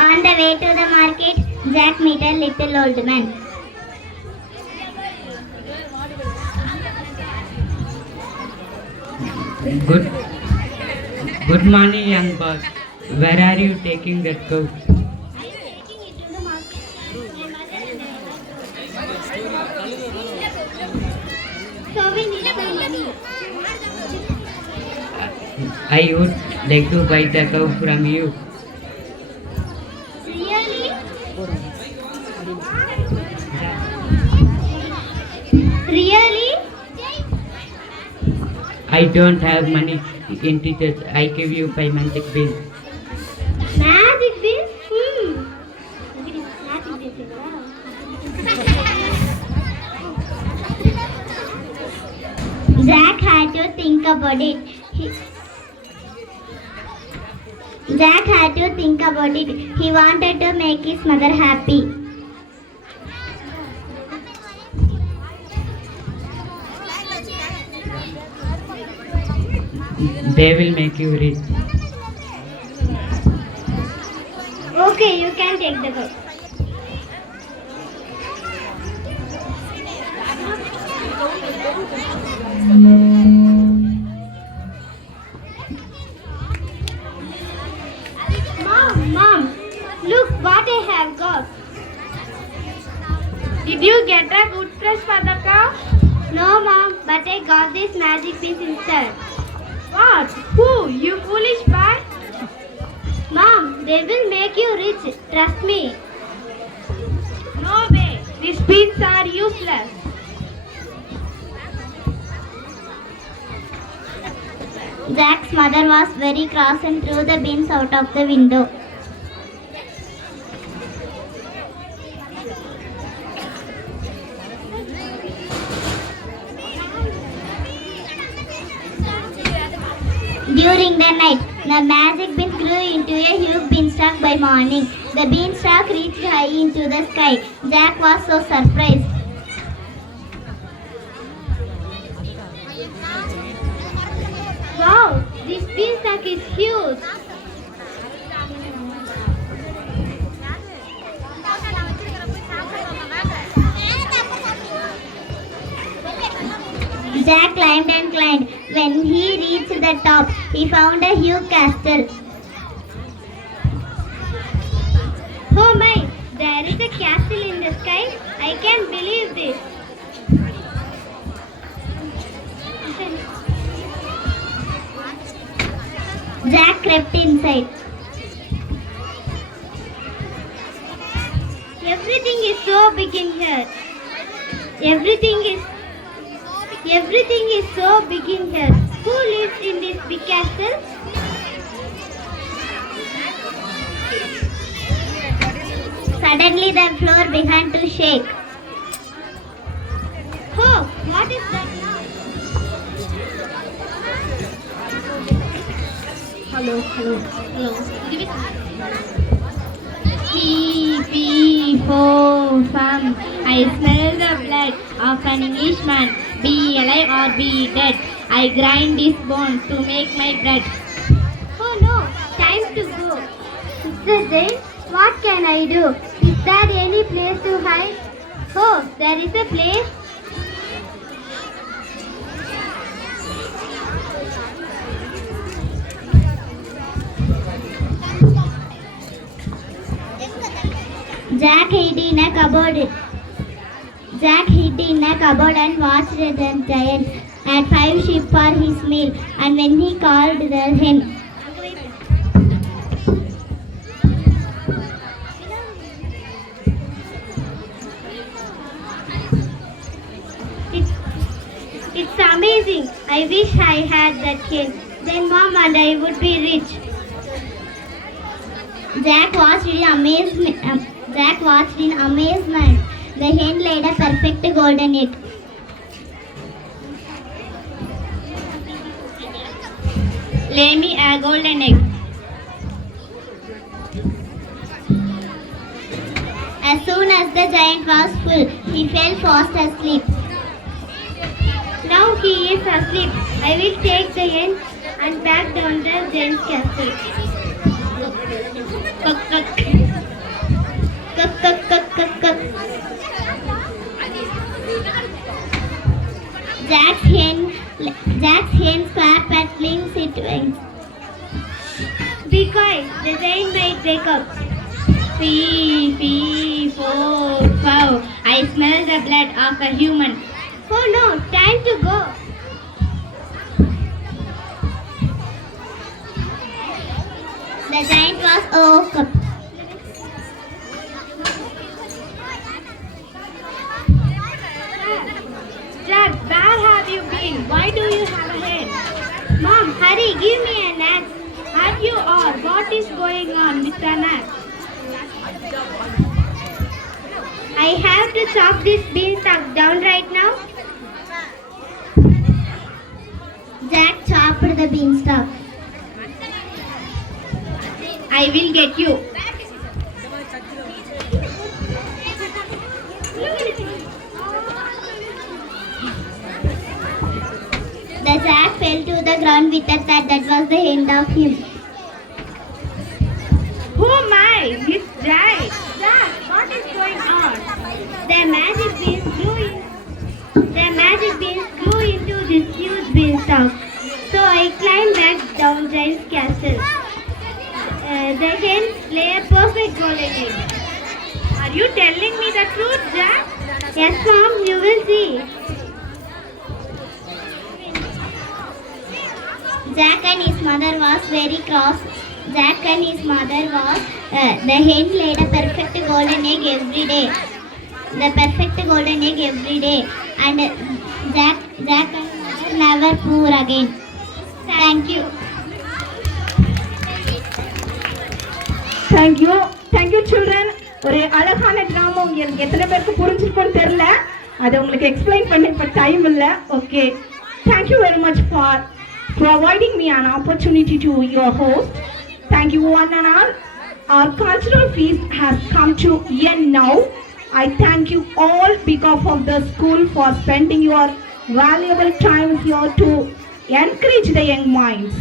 On the way to the market, Jack met a little old man. Good. Good morning, young boy. Where are you taking that cow? So we need some money. I would like to buy the cow from you. Really? Really? I don't have money in teachers. I give you 5 magic beans. Magic beans? Jack had to think about it. Jack had to think about it. He wanted to make his mother happy. They will make you rich. Okay, you can take the book. Mom, look what I have got. Did you get a good price for the cow? No, Mom, but I got this magic piece instead. What? Who? You foolish boy? Mom, they will make you rich. Trust me. No way. These beans are useless. Jack's mother was very cross and threw the beans out of the window. During the night, the magic beans grew into a huge beanstalk by morning. The beanstalk reached high into the sky. Jack was so surprised. Wow, this beanstalk is huge. Jack climbed and climbed. When he reached the top, he found a huge castle. Oh my, there is a castle in the sky. I can't believe this. Jack crept inside. Everything is so big in here. Everything is so big in here. Who lives in this big castle? Suddenly the floor began to shake. Oh, what is that noise? Hello. Pee, pee, ho, fum. I smell the blood of an Englishman. Be alive or be dead. I grind this bone to make my bread. Oh no, time to go. Mr. Jain, what can I do? Is there any place to hide? Oh, there is a place. Jack hid in a cupboard. Jack hid in a cupboard and watched the giant had 5 sheep for his meal. And when he called the hen, it's amazing. I wish I had that hen. Then Mom and I would be rich. Jack watched in amazement. The hen laid a perfect golden egg. Lay me a golden egg. As soon as the giant was full, he fell fast asleep. Now he is asleep. I will take the hen and back down the giant's castle. Jack's hen clapped and flings its wings. quiet. The giant might wake up. Fee, fee, fo, fow. I smell the blood of a human. Oh no, time to go. The giant was woke up. Jack, where have you been? Why do you have a head? Mom, hurry, give me an axe. Have you or what is going on with an axe? I have to chop this beanstalk down right now. Jack chopped the beanstalk. I will get you. The Jack fell to the ground with a thud. That was the end of him. Oh my, it's Jack. Jack, what is going on? The magic beans grew into this huge beanstalk. So I climbed back down Giant's castle. The hens lay a perfect golden egg. Are you telling me the truth, Jack? Yes, Mom, you will see. Jack and his mother was very cross. Jack and his mother was, the hen laid a perfect golden egg every day. The perfect golden egg every day. And Jack and mother never poor again. Thank you. Thank you children. ஒரு அழகான drama உங்களுக்கு எத்தனை பேருக்கு புரிஞ்சிருக்கும்னு தெரியல. அதை உங்களுக்கு explain பண்ண இப்ப டைம் இல்ல. Okay. Thank you very much for providing me an opportunity to your host. Thank you one and all. Our cultural feast has come to end now. I thank you all because of the school for spending your valuable time here to encourage the young minds.